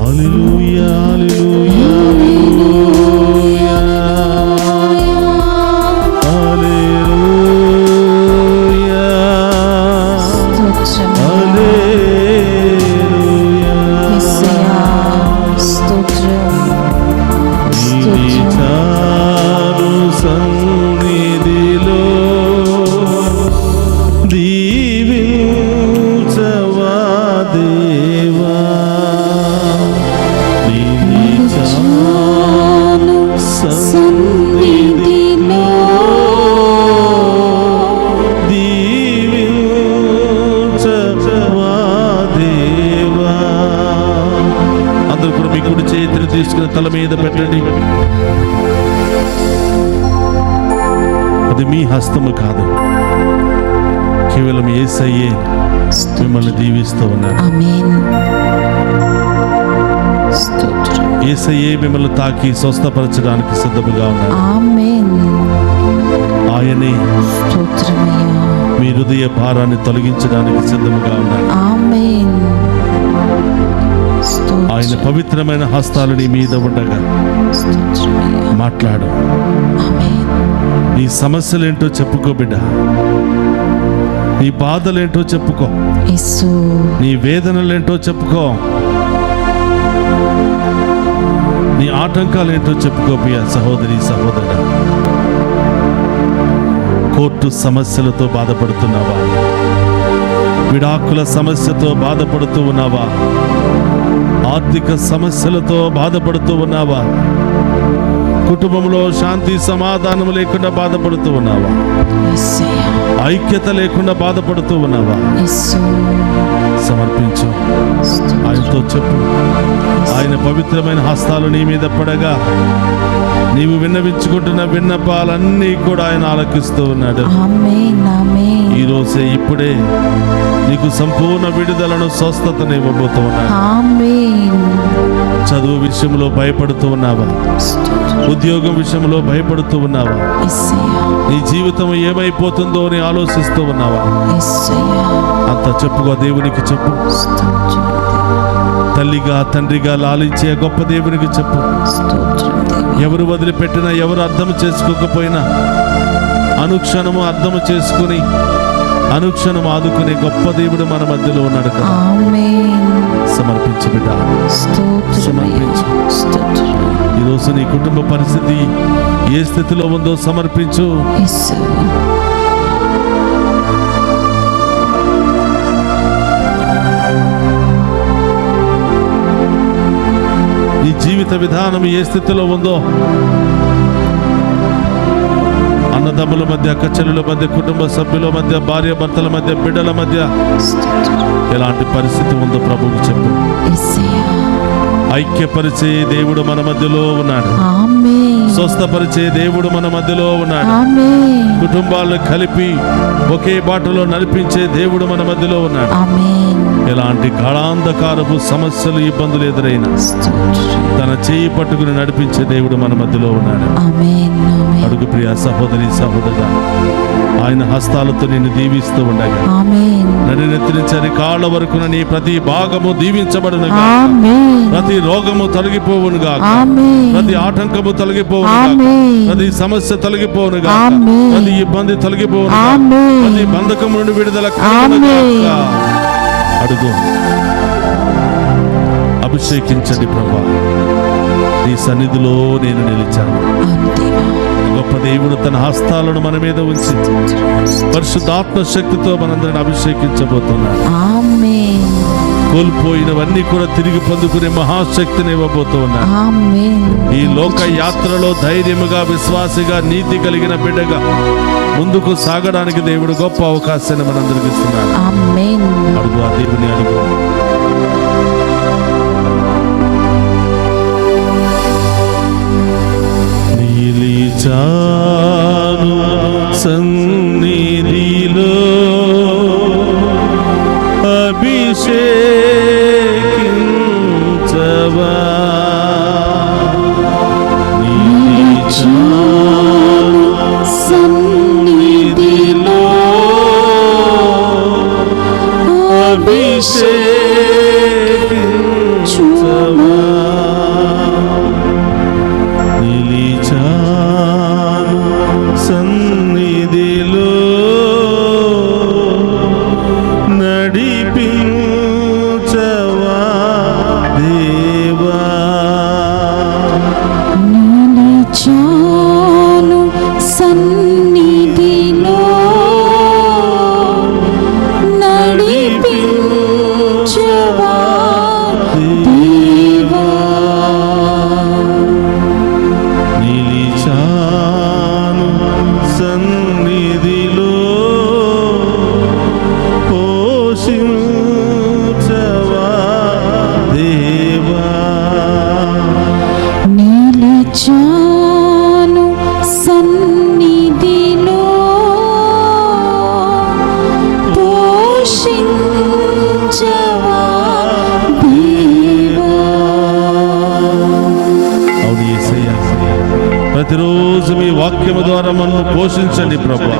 హల్లెలూయా, హల్లెలూయా, హల్లెలూయా, స్తోత్రం. హల్లెలూయా. యేసయ్యా. స్తోత్రం. స్తోత్రం. నిలిచాను సన్నిధిలో, దీవించవా దేవా. నిలిచాను సన్నిధిలో, దీవించవా దేవా. అందరూ కూడా మీ కుడి చేతిని తీసుకుని తల మీద పెట్టండి. అది మీ హస్తము కాదు, కేవలం యేసయ్యే మిమ్మల్ని దీవిస్తూ ఉన్నాడు. ఆమేన్. స్తోత్రం. యేసయ్యే మిమ్మల్ని తాకి స్వస్థపరచడానికి సిద్ధముగా ఉన్నాడు. ఆమేన్. ఆయనే స్తోత్రమయ్యా. మీ హృదయ భారాన్ని తొలగించడానికి సిద్ధముగా ఉన్నాడు. ఆమేన్. ఆయన స్తోత్రం. పవిత్రమైన హస్తాలు నీ మీద ఉండగా స్తోత్రమయ్యా. మాట్లాడు. ఆమేన్. నీ సమస్యలేంటో చెప్పుకో బిడ్డ. నీ బాధలేంటో చెప్పుకో. యేసు. నీ వేదనలేంటో చెప్పుకో. నీ ఆటంకాలేంటో చెప్పుకో ప్రియ సహోదరి సహోదరుడా. కోర్టు సమస్యలతో బాధపడుతున్నావా? విడాకుల సమస్యతో బాధపడుతూ ఉన్నావా? ఆర్థిక సమస్యలతో బాధపడుతూ ఉన్నావా? కుటుంబంలో శాంతి సమాధానం లేకుండా బాధపడుతూ ఉన్నావా? యేసయ్యా. ఐక్యత లేకుండా బాధపడుతూ ఉన్నావా? యేసు. సమర్పించు. స్తోత్రం. ఆయనతో చెప్పు. ఆయన పవిత్రమైన హస్తాలు నీ మీద పడగా నీవు విన్నవించుకుంటున్న విన్నపాలన్నీ కూడా ఆయన ఆలకిస్తూ ఉన్నాడు. ఆమేన్. ఆమేన్. ఈ రోజే ఇప్పుడే నీకు సంపూర్ణ విడుదలను స్వస్థతను ఇవ్వబోతూ ఉన్నాడు. ఆమేన్. చదువు విషయంలో భయపడుతూ ఉన్నావా? స్తోత్రం. ఉద్యోగం విషయంలో భయపడుతూ ఉన్నావా? యేసయ్యా. నీ జీవితం ఏమైపోతుందో అని ఆలోచిస్తూ ఉన్నావా? యేసయ్యా. అంత చెప్పుకో. దేవునికి చెప్పు. స్తోత్రం. తల్లిగా తండ్రిగా లాలించే గొప్ప దేవునికి చెప్పు. స్తోత్రం దేవా. ఎవరు వదిలిపెట్టినా, ఎవరు అర్థం చేసుకోకపోయినా అనుక్షణము అర్థం చేసుకుని అనుక్షణం ఆదుకునే గొప్ప దేవుడు మన మధ్యలో ఉన్నాడు కదా. ఆమేన్. సమర్పించు బిడ్డ. స్తోత్రమయ్యా. స్తోత్రం. ఈరోజు నీ కుటుంబ పరిస్థితి ఏ స్థితిలో ఉందో సమర్పించు. యేసు. నీ జీవిత విధానం ఏ స్థితిలో ఉందో, అన్నదమ్ముల మధ్య, అక్క చెల్లెల మధ్య, కుటుంబ సభ్యుల మధ్య, భార్య భర్తల మధ్య, బిడ్డల మధ్య ఎలాంటి పరిస్థితి ఉందో ప్రభువుకు చెప్పు. యేసయ్యా, ఐక్యపరిచే దేవుడు మన మధ్యలో ఉన్నాడు. ఆమేన్. స్వస్థపరిచే దేవుడు మన మధ్యలో ఉన్నాడు. ఆమేన్. కుటుంబాలను కలిపి ఒకే బాటలో నడిపించే దేవుడు మన మధ్యలో ఉన్నాడు. ఆమేన్. ఎలాంటి గాఢాంధకారపు సమస్యలు, ఇబ్బందులు ఎదురైనా స్తోత్రం. తన చేయి పట్టుకుని నడిపించే దేవుడు మన మధ్యలో ఉన్నాడు. ఆమేన్. ఆమేన్. అడుగు ప్రియ సహోదరి సహోదరుడా, ఆయన హస్తాలతో నిన్ను దీవిస్తూ ఉండగా ఆమేన్. నడినెత్తి నుంచి కాళ్ళ వరకు నీ ప్రతి భాగము దీవించబడునుగా, ఆమేన్. ప్రతి రోగము తొలగిపోవునుగా, ఆమేన్. ప్రతి ఆటంకము తొలగిపోవునుగా, ఆమేన్. ప్రతి సమస్య తొలగిపోవునుగా, ఆమేన్. ప్రతి ఇబ్బంది తొలగిపోవునుగా, ఆమేన్. ప్రతి బంధకం నుండి విడుదల ఆమేన్. కలుగునుగాక. అడుగు, అభిషేకించండి ప్రభా, నీ సన్నిధిలో నేను నిలిచాను. అంతేనా? గొప్ప దేవుడు తన హస్తాలను మన మీద ఉంచి పరిశుద్ధాత్మ శక్తితో మనందరిని అభిషేకించబోతున్నాడు. ఆమేన్. కోల్పోయినవన్నీ కూడా తిరిగి పొందుకునే మహాశక్తిని ఇవ్వబోతూ ఉన్నాడు. ఆమేన్. ఈ లోక యాత్రలో ధైర్యముగా, విశ్వాసిగా, నీతి కలిగిన బిడ్డగా ముందుకు సాగడానికి దేవుడు గొప్ప అవకాశాన్ని మనందరికి ఇస్తున్నాడు. ఆమేన్. అడుగు, ఆ దేవుని అడుగు. నిలిచాను సన్నిధిలో అభిషేకించవా, నిలిచాను సన్నిధిలో అభిషేకించవా, నిలిచాను సన్నిధిలో నడిపించవా దేవా, నిలిచాను సన్నిధిలో నడిపించవా దేవా. నిలిచాను సన్నిధిలో పోషించవా దేవా, నిలిచాను సన్నిధిలో పోషించవా దేవా. అవును యేసయ్యా, ప్రతిరోజు మీ వాక్యము ద్వారా మమ్మల్ని పోషించండి ప్రభా.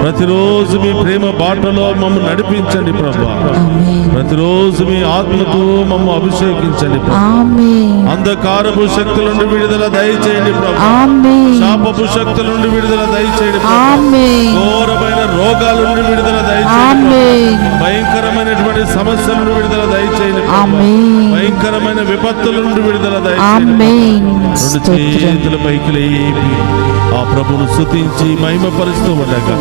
ప్రతిరోజు మీ ప్రేమ బాటలో మమ్మల్ని నడిపించండి ప్రభా. ఆమేన్. ప్రతిరోజు మీ ఆత్మతో మమ్మల్ని అభిషేకించండి ప్రభా. ఆమేన్. అంధకారపు శక్తుల నుండి విడుదల దయచేయండి ప్రభా. ఆమేన్. శాపపు శక్తుల నుండి విడుదల దయచేయండి ప్రభా. ఆమేన్. ఘోరమైన రోగాల నుండి విడుదల దయచేయండి ప్రభా. ఆమేన్. భయంకరమైనటువంటి సమస్యల నుండి విడుదల దయచేయండి ప్రభా. ఆమేన్. భయంకరమైన విపత్తుల నుండి విడుదల దయచేయండి ప్రభా. ఆమేన్. రెండు స్తోత్రం. చేతుల పైకి లేపి ఆ ప్రభువును స్తుతించి మహిమపరుస్తూ ఉండగా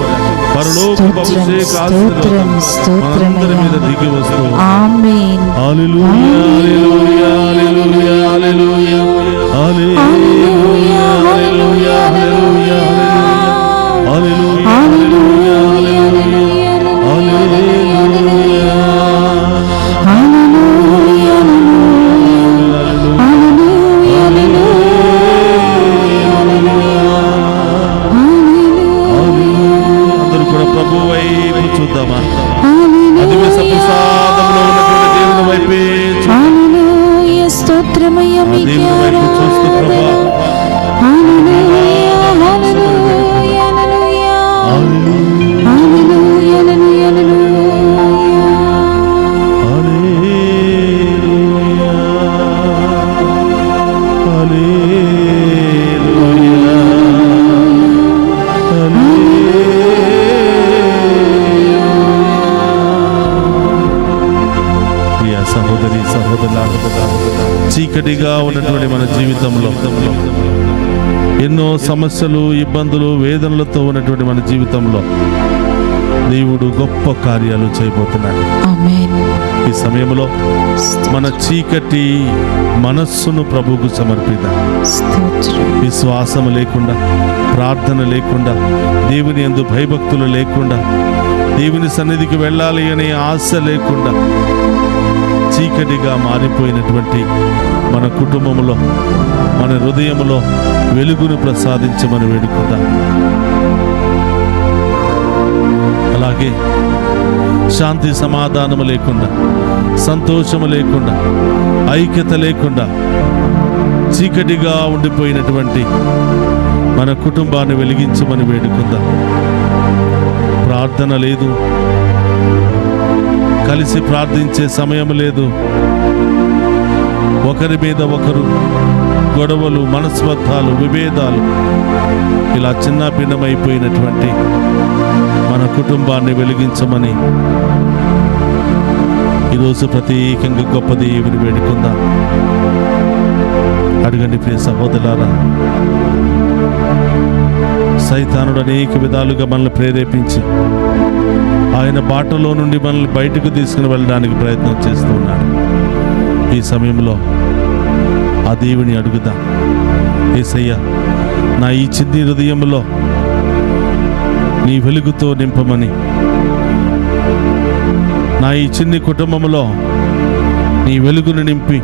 పరలోకపు అభిషేక స్తోత్రం, స్తోత్రం మనందరి మీద దిగి వస్తూ ఆమేన్. హల్లెలూయా, హల్లెలూయా, హల్లెలూయా, హల్లెలూయా, హల్లెలూయా, హల్లెలూయా, హల్లెలూయా, హల్లెలూయా, హల్లెలూయా, అందరూ కూడా ప్రభు వైపు చూద్దామా? అధివేశ ప్రసాదంలో ఉన్నటువంటి దేవుని వైపే హల్లెలూయా, స్తోత్రమయ్య ఆ మీకే దేవుని వైపు చూస్తూ ప్రభా, హల్లెలూయా, హల్లెలూయా, హల్లెలూయా, హల్లెలూయా, హల్లెలూయా, ప్రియ సహోదరి సహోదరులారా, చీకటిగా ఉన్నటువంటి మన జీవితంలో ఎన్నో సమస్యలు, ఇబ్బందులు, వేదనలతో ఉన్నటువంటి మన జీవితంలో దేవుడు గొప్ప కార్యాలు చేయబోతున్నాడు. ఆమేన్. ఈ సమయంలో మన చీకటి మనస్సును ప్రభువుకు సమర్పిద్దాం. స్తోత్రం. విశ్వాసం లేకుండా, ప్రార్థన లేకుండా, దేవుని యందు భయభక్తులు లేకుండా, దేవుని సన్నిధికి వెళ్ళాలి అనే ఆశ లేకుండా చీకటిగా మారిపోయినటువంటి మన కుటుంబంలో, మన హృదయంలో వెలుగును ప్రసాదించమని వేడుకుందాం. అలాగే శాంతి సమాధానము లేకుండా, సంతోషము లేకుండా, ఐక్యత లేకుండా చీకటిగా ఉండిపోయినటువంటి మన కుటుంబాన్ని వెలిగించమని వేడుకుందాం. ప్రార్థన లేదు, కలిసి ప్రార్థించే సమయం లేదు, ఒకరి మీద ఒకరు గొడవలు, మనస్పర్ధాలు, విభేదాలు, ఇలా చిన్న భిన్నమైపోయినటువంటి మన కుటుంబాన్ని వెలిగించమని ఈరోజు ప్రత్యేకంగా గొప్ప దేవుని వేడుకుందాం. అడగండి ప్రియ సహోదరులారా. సైతానుడు అనేక విధాలుగా మనల్ని ప్రేరేపించి ఆయన బాటలో నుండి మనల్ని బయటకు తీసుకుని వెళ్ళడానికి ప్రయత్నం చేస్తూ ఉన్నాడు. ఈ సమయంలో ఆ దేవుని అడుగుదాం. యేసయ్యా, నా ఈ చిన్ని హృదయంలో నీ వెలుగుతో నింపమని, నా ఈ చిన్ని కుటుంబంలో నీ వెలుగును నింపి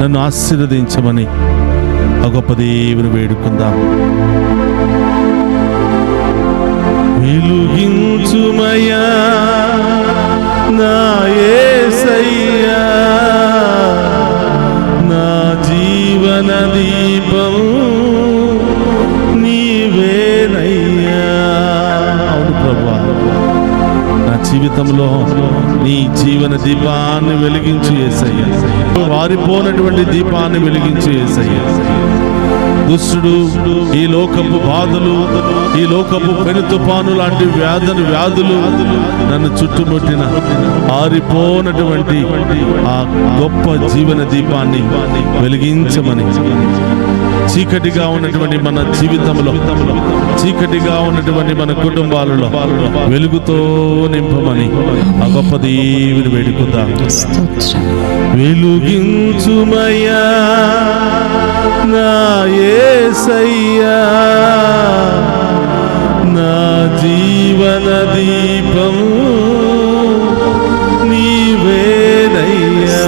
నన్ను ఆశీర్వదించమని ఆ గొప్ప దేవుని వేడుకుందాం. వెలుగించుమయ్యా నా యేసయ్యా, నా జీవన దీపం నీవేనయ్యా. అవును ప్రభువా, నా జీవితంలో నీ జీవన దీపాన్ని వెలిగించు యేసయ్యా. వారిపోనటువంటి దీపాన్ని వెలిగించు యేసయ్యా. దుష్టుడు, ఈ లోకపు బాధలు, ఈ లోకపు పెను తుఫాను లాంటి వ్యాధులు నన్ను చుట్టుముట్టిన ఆరిపోనటువంటి ఆ గొప్ప జీవన దీపాన్ని వెలిగించమని, చీకటిగా ఉన్నటువంటి మన జీవితంలో, చీకటిగా ఉన్నటువంటి మన కుటుంబాలలో వెలుగుతో నింపమని ఆ గొప్ప దేవుని వేడుకుందాం. వెలుగించుమయ్యా నా యేసయ్యా, నా జీవన దీపం నీవేనయ్యా.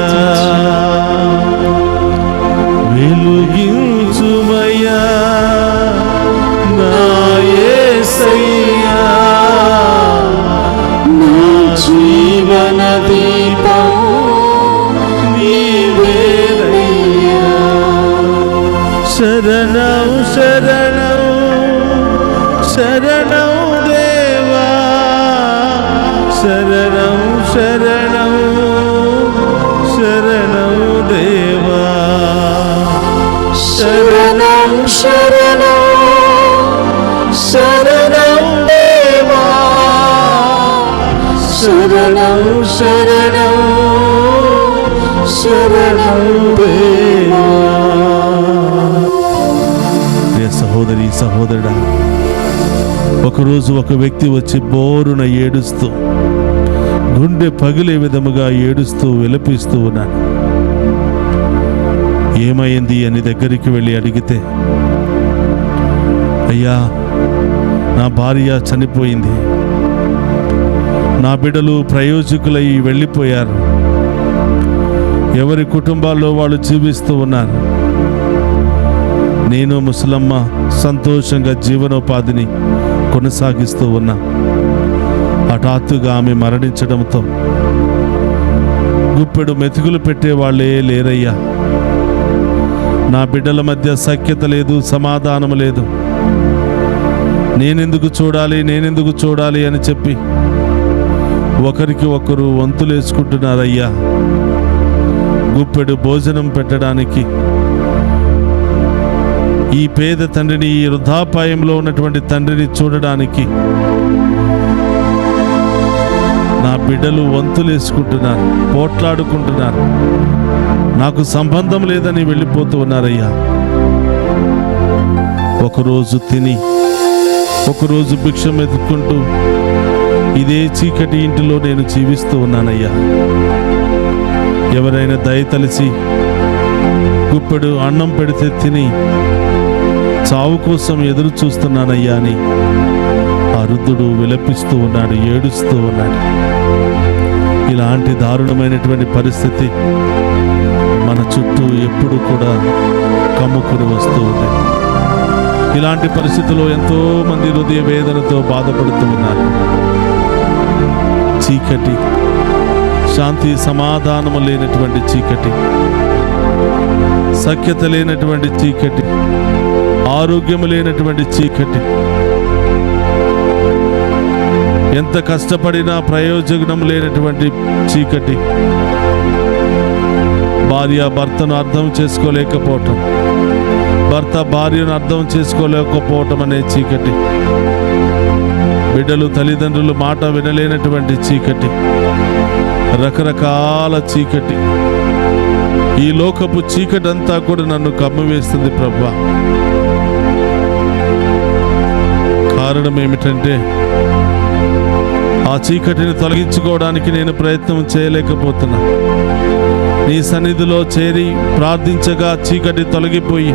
వెలుగించుమయ్యా నా యేసయ్యా, నా జీవన దీపం నీవేనయ్యా. శరణం శరణం శరణం దేవా, శరణం శరణం శరణం దేవా, శరణం శరణం శరణం దేవా, శరణం శరణం శరణం దేవా. సహోదరి, సహోదరుడా, ఒకరోజు ఒక వ్యక్తి వచ్చి బోరున ఏడుస్తూ, గుండె పగిలే విధముగా ఏడుస్తూ విలపిస్తూ ఉన్నాడు. ఏమైంది అని దగ్గరికి వెళ్ళి అడిగితే, అయ్యా, నా భార్య చనిపోయింది, నా బిడ్డలు ప్రయోజకులై వెళ్ళిపోయారు, ఎవరి కుటుంబాల్లో వాళ్ళు జీవిస్తూ ఉన్నారు, నేను ముసలమ్మ సంతోషంగా జీవనోపాధిని కొనసాగిస్తూ ఉన్నా. హఠాత్తుగా ఆమె మరణించడంతో గుప్పెడు మెతుకులు పెట్టేవాళ్ళే లేరయ్యా. నా బిడ్డల మధ్య సఖ్యత లేదు, సమాధానం లేదు. నేనెందుకు చూడాలి అని చెప్పి ఒకరికి ఒకరు వంతులేసుకుంటున్నారయ్యా. గుప్పెడు భోజనం పెట్టడానికి ఈ పేద తండ్రిని, ఈ వృద్ధాపాయంలో ఉన్నటువంటి తండ్రిని చూడడానికి నా బిడ్డలు వంతులేసుకుంటున్నారు, పోట్లాడుకుంటున్నారు, నాకు సంబంధం లేదని వెళ్ళిపోతూ ఉన్నారయ్యా. ఒకరోజు తిని, ఒకరోజు భిక్షం ఎత్తుకుంటూ, ఇదే చీకటి ఇంటిలో నేను జీవిస్తూ ఉన్నానయ్యా. ఎవరైనా దయతలిసి గుప్పెడు అన్నం పెడితే తిని చావు కోసం ఎదురు చూస్తున్నానయ్యా అని ఆ వృద్ధుడు విలపిస్తూ ఉన్నాడు, ఏడుస్తూ ఉన్నాడు. ఇలాంటి దారుణమైనటువంటి పరిస్థితి మన చుట్టూ ఎప్పుడు కూడా కమ్ముకుని వస్తూ ఉంది. ఇలాంటి పరిస్థితుల్లో ఎంతో మంది హృదయ వేదనతో బాధపడుతూ ఉన్నారు. చీకటి, శాంతి సమాధానము లేనటువంటి చీకటి, సఖ్యత లేనటువంటి చీకటి, ఆరోగ్యము లేనటువంటి చీకటి, ఎంత కష్టపడినా ప్రయోజనం లేనటువంటి చీకటి, భార్య భర్తను అర్థం చేసుకోలేకపోవటం, భర్త భార్యను అర్థం చేసుకోలేకపోవటం అనే చీకటి, బిడ్డలు తల్లిదండ్రులు మాట వినలేనటువంటి చీకటి, రకరకాల చీకటి. ఈ లోకపు చీకటి అంతా కూడా నన్ను కమ్మివేస్తుంది ప్రభువా. కారణం ఏమిటంటే ఆ చీకటిని తొలగించుకోవడానికి నేను ప్రయత్నం చేయలేకపోతున్నా. నీ సన్నిధిలో చేరి ప్రార్థించగా చీకటి తొలగిపోయి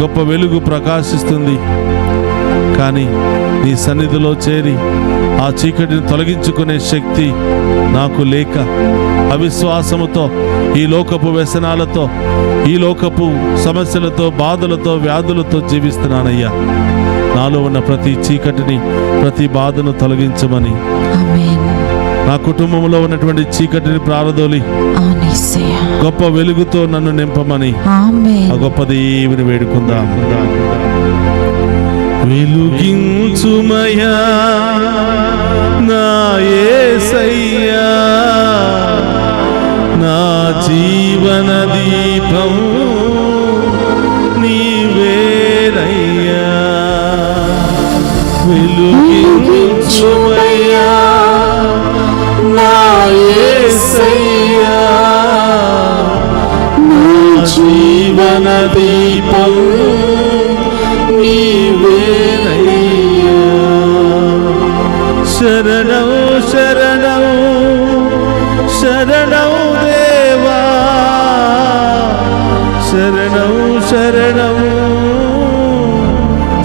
గొప్ప వెలుగు ప్రకాశిస్తుంది. కానీ నీ సన్నిధిలో చేరి ఆ చీకటిని తొలగించుకునే శక్తి నాకు లేక అవిశ్వాసముతో, ఈ లోకపు వ్యసనాలతో, ఈ లోకపు సమస్యలతో, బాధలతో, వ్యాధులతో జీవిస్తున్నానయ్యా. నాలో ఉన్న ప్రతి చీకటిని, ప్రతి బాధను తొలగించమని, నా కుటుంబంలో ఉన్నటువంటి చీకటిని ప్రారదోలి గొప్ప వెలుగుతో నన్ను నింపమని ఆ గొప్ప దేవుని వేడుకుందాం. వెలుగించుమయా నా యేసయ్యా, నా జీవన దీపం నీవేనయ్యా. వెలుగించుమయా నా యేసయ్యా, నా జీవన దీపం నీవేనయ్యా. శరణం శరణం శరణం దేవా, శరణం శరణం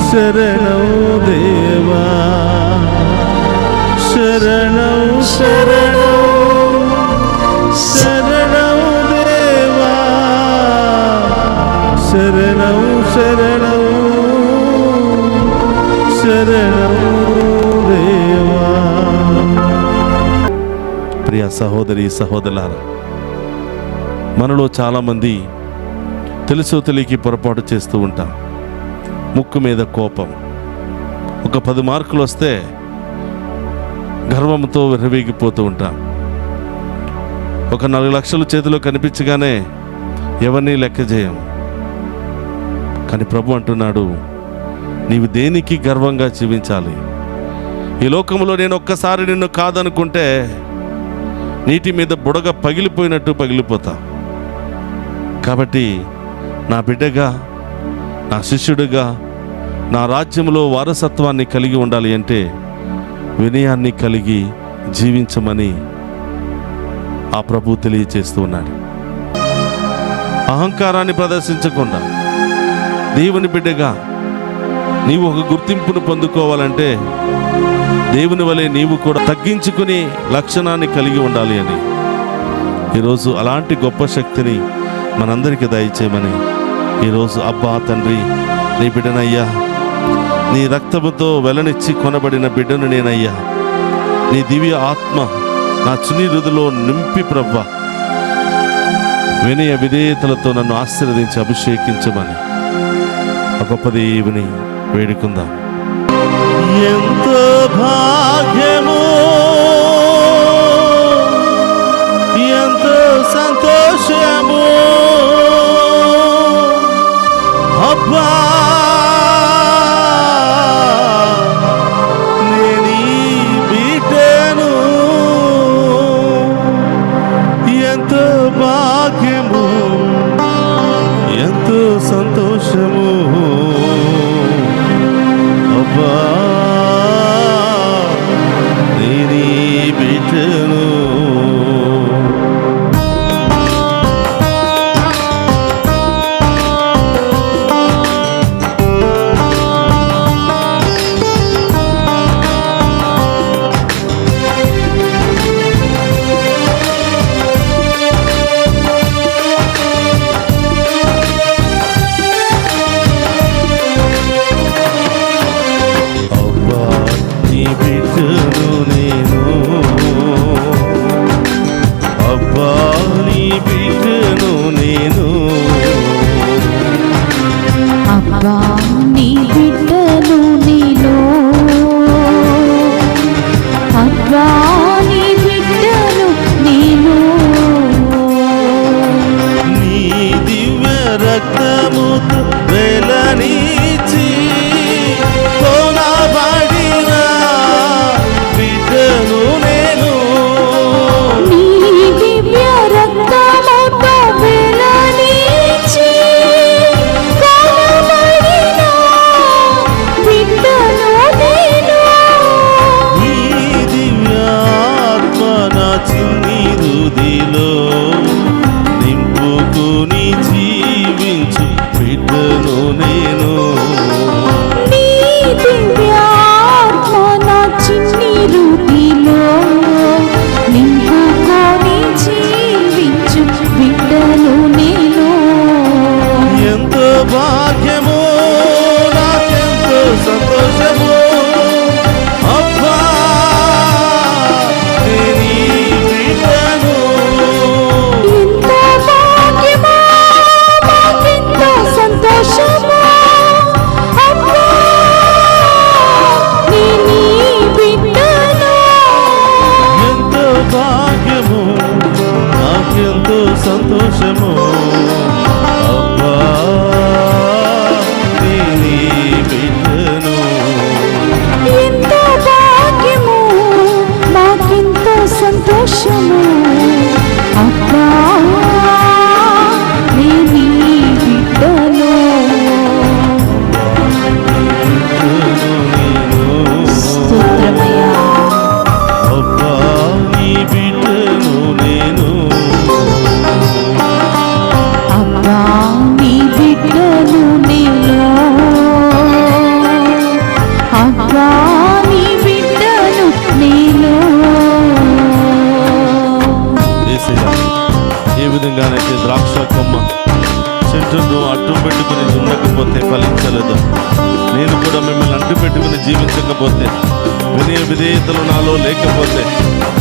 శరణం దేవా, శరణం శరణం శరణం దేవా, శరణం శరణం శరణం దేవా. ప్రియ సహోదరి సహోదరులారా, మనలో చాలామంది తెలుసో తెలియకి పొరపాటు చేస్తూ ఉంటాం. ముక్కు మీద కోపం, ఒక 10 మార్కులు వస్తే గర్వంతో విర్రవీగిపోతూ ఉంటాం. ఒక 4 లక్షలు చేతిలో కనిపించగానే ఎవరిని లెక్క చేయం. కానీ ప్రభు అంటున్నాడు, నీవు దేనికి గర్వంగా జీవించాలి? ఈ లోకంలో నేను ఒక్కసారి నిన్ను కాదనుకుంటే నీటి మీద బుడగ పగిలిపోయినట్టు పగిలిపోతా. కాబట్టి నా బిడ్డగా, నా శిష్యుడిగా, నా రాజ్యంలో వారసత్వాన్ని కలిగి ఉండాలి అంటే వినయాన్ని కలిగి జీవించమని ఆ ప్రభు తెలియచేస్తూ ఉన్నాడు. అహంకారాన్ని ప్రదర్శించకుండా దేవుని బిడ్డగా నీవు ఒక గుర్తింపును పొందుకోవాలంటే దేవుని వలె నీవు కూడా తగ్గించుకుని లక్షణాన్ని కలిగి ఉండాలి అని ఈరోజు అలాంటి గొప్ప శక్తిని మనందరికీ దయచేయమని ఈరోజు అబ్బా తండ్రి, నీ బిడ్డనయ్యా, నీ రక్తముతో వెలనిచ్చి కొనబడిన బిడ్డను నేనయ్యా, నీ దివ్య ఆత్మ నా చుని హృదయలో నింపి ప్రవ్వా వినయ విధేయతలతో నన్ను ఆశీర్వదించి అభిషేకించమని ఆ గొప్ప దేవుని వేడుకుందాం. ఎంతో భాగ్యము, ఎంతో సంతోషము అబ్బా, నేను బిడ్డను. ఎంతో భాగ్యము, ఎంతో సంతోషము అబ్బా, బిడ్డను. సంతోషము అబ్బా నీ బిడ్డను. ఎంతో భాగ్యము మాకెంతో సంతోషము అబ్బా నీ బిడ్డను. స్తోత్రమయ్యా అబ్బా నీ బిడ్డను నేను. ఏ విధంగానైతే ద్రాక్ష కొమ్మ చెట్టును అడ్డు పెట్టుకుని ఉండకపోతే ఫలించలేదు, నేను కూడా మిమ్మల్ని అడ్డు పెట్టుకుని జీవించకపోతే, వినయ విధేయతలు నాలో లేకపోతే,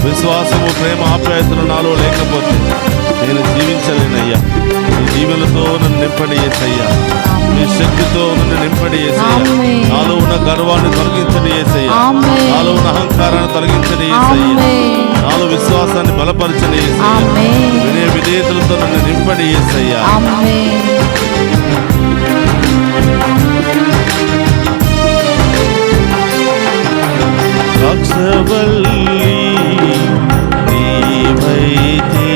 విశ్వాసము ప్రేమ ఆప్యాయతలు నాలో లేకపోతే నేను జీవించలేనయ్యా. నీ జీవనతో నన్ను నింపడి యేసయ్యా, నీ శక్తితో నన్ను నింపడి యేసయ్యా. నాలో ఉన్న గర్వాన్ని తొలగించడి యేసయ్యా, నాలో ఉన్న అహంకారాన్ని తొలగించడి యేసయ్యా, నాలో విశ్వాసాన్ని బలపరచని యేసయ్యా, వినయ విధేయతలతో నన్ను నింపడి యేసయ్యా. ద్రాక్షవల్లి నీవైతే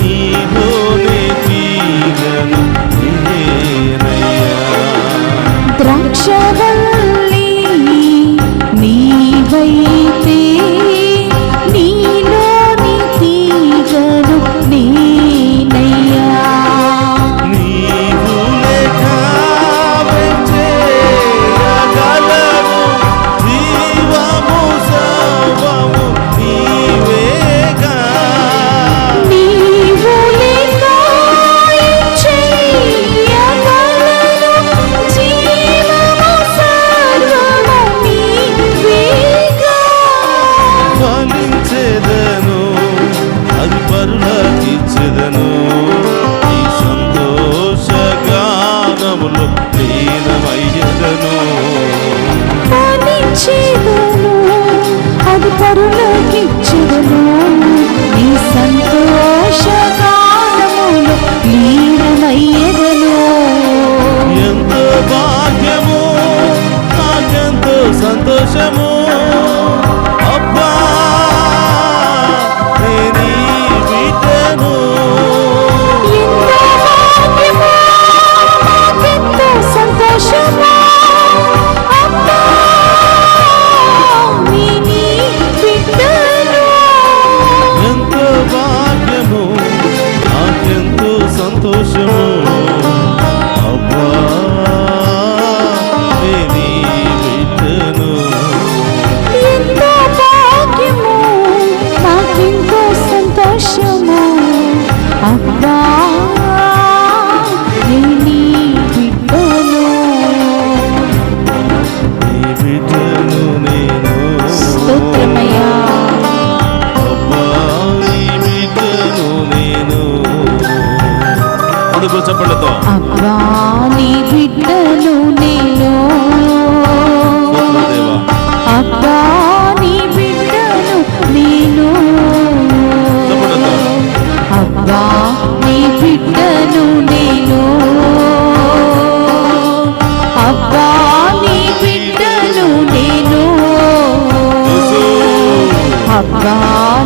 నీలోనే తీగను నేనయ్యా. ద్రాక్షవల్లి నీవైతే నీలోని తీగను నేనయ్యా. నీవు లేక వెంచేయగలను, జీవము సర్వము నీవేగా. నీవు లేక చేయగలను, జీవము సర్వము నీవేగా. ఫలించెదను, అది పరులకిచ్చెదను, ఈ సంతోషగానములో లీనమయ్యెదను. ఫలించెదను, అది పరులకిచ్చెదను, నీ సంతోషగానములో లీనమయ్యెదను. ఎంతో భాగ్యము నాకెంతో సంతోషము అబ్బా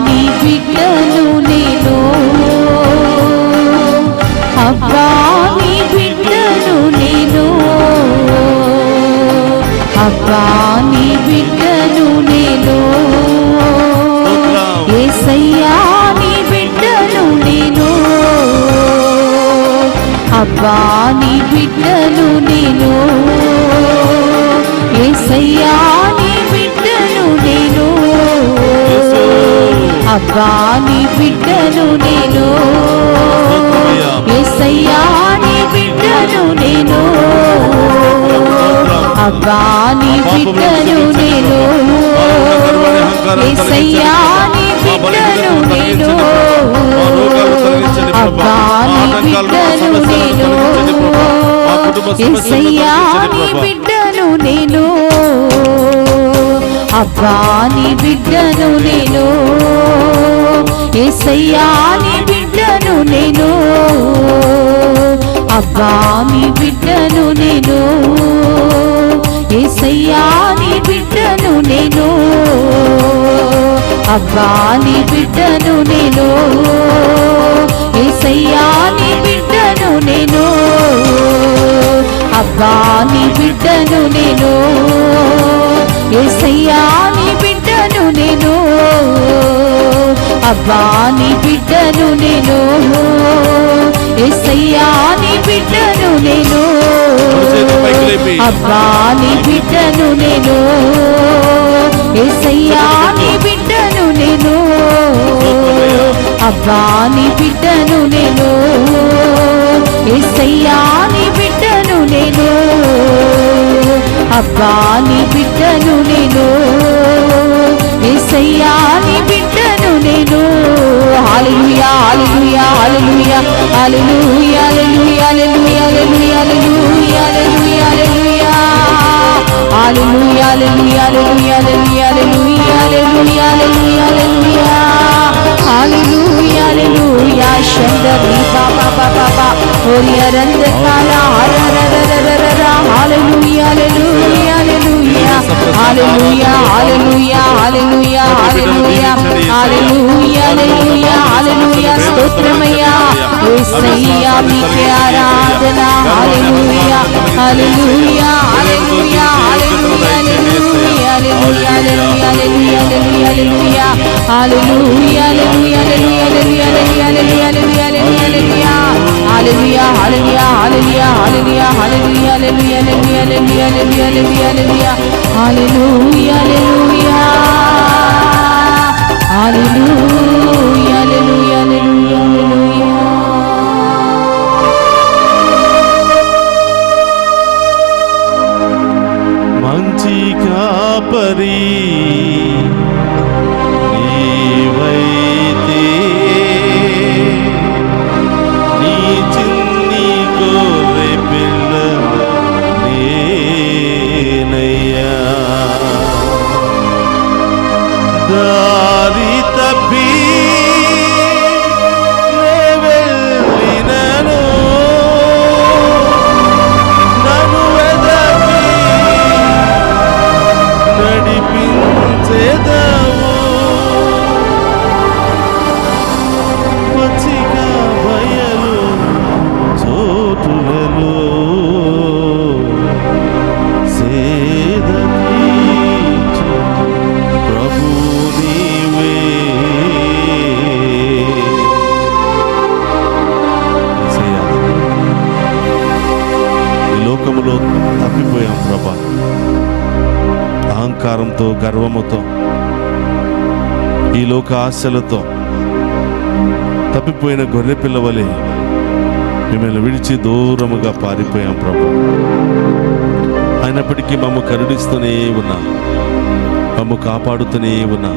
నీ బిడ్డను నేను, అబ్బా నీ బిడ్డను నేను, అబ్బా నీ బిడ్డను నేను, యేసయ్యా నీ బిడ్డను నేను, అబ్బా నీ బిడ్డను నేను, యేసయ్యా నీ బిడ్డను నేను, అబ్బా నీ బిడ్డను నేను, యేసయ్యా నీ బిడ్డను నేను, అబ్బా నీ బిడ్డను నేను, యేసయ్యా నీ బిడ్డను నేను, అబ్బా నీ బిడ్డను నేను, యేసయ్యా నీ బిడ్డను నేను, అబ్బా నీ బిడ్డను నేను, యేసయ్యా నీ బిడ్డను నేను, అబ్బా నీ బిడ్డను నేను, యేసయ్యా నీ బిడ్డను నేను, అబ్బా నీ బిడ్డను నేను, యేసయ్యా నీ బిడ్డను నేను, అబ్బా నీ బిడ్డను నేను, యేసయ్యా నీ బిడ్డను నేను, అబ్బా నీ బిడ్డను నేను, యేసయ్యా నీ బిడ్డను నేను, అబ్బా నీ బిడ్డను నేను, యేసయ్యా నీ బిడ్డను నేను, అబ్బా నీ బిడ్డను నేను, యేసయ్యా నీ బిడ్డను నేను, అబ్బా నీ బిడ్డను నేను, యేసయ్యా నీ బిడ్డను నేను. హల్లెలూయా హల్లెలూయా హల్లెలూయా హల్లెలూయా హల్లెలూయా హల్లెలూయా హల్లెలూయా హల్లెలూయా హల్లెలూయా హల్లెలూయా హల్లెలూయా హల్లెలూయా హల్లెలూయా హల్లెలూయా హల్లెలూయా హల్లెలూయా శందరి బాబా బాబా ఓరియా రంద కాలా హరరరరరర హల్లెలూయా హల్లెలూయా హల్లెలూయా హల్లెలూయా హల్లెలూయా హల్లెలూయా హల్లెలూయా హల్లెలూయా హల్లెలూయా హల్లెలూయా స్తోత్రమయ్యా యేసయ్యా మీకే ఆరాధన హల్లెలూయా హల్లెలూయా హల్లెలూయా హల్లెలూయా హల్లెలూయా హల్లెలూయా హల్లెలూయా హల్లెలూయా హల్లెలూయా హల్లెలూయా మంచి కాపరి నీవైతే నీ చిన్ని గొర్రె పిల్ల నేనయ్యా దారి తప్పి నే వెళ్ళినను నన్ను వెదకి నడిపించేదావు పచ్చిక బయలు చోటులలో సేదతీర్చు ప్రభు నీవే. యేసయ్యా, ఈ లోకములో తప్పిపోయాం ప్రభా, అహంకారంతో గర్వముతో ఈ లోక ఆశలతో తప్పిపోయిన గొర్రె పిల్లవలే మిమ్మల్ని విడిచి దూరముగా పారిపోయాం ప్రభు. అయినప్పటికీ మమ్ము కరుణిస్తూనే ఉన్నా, మమ్ము కాపాడుతూనే ఉన్నా,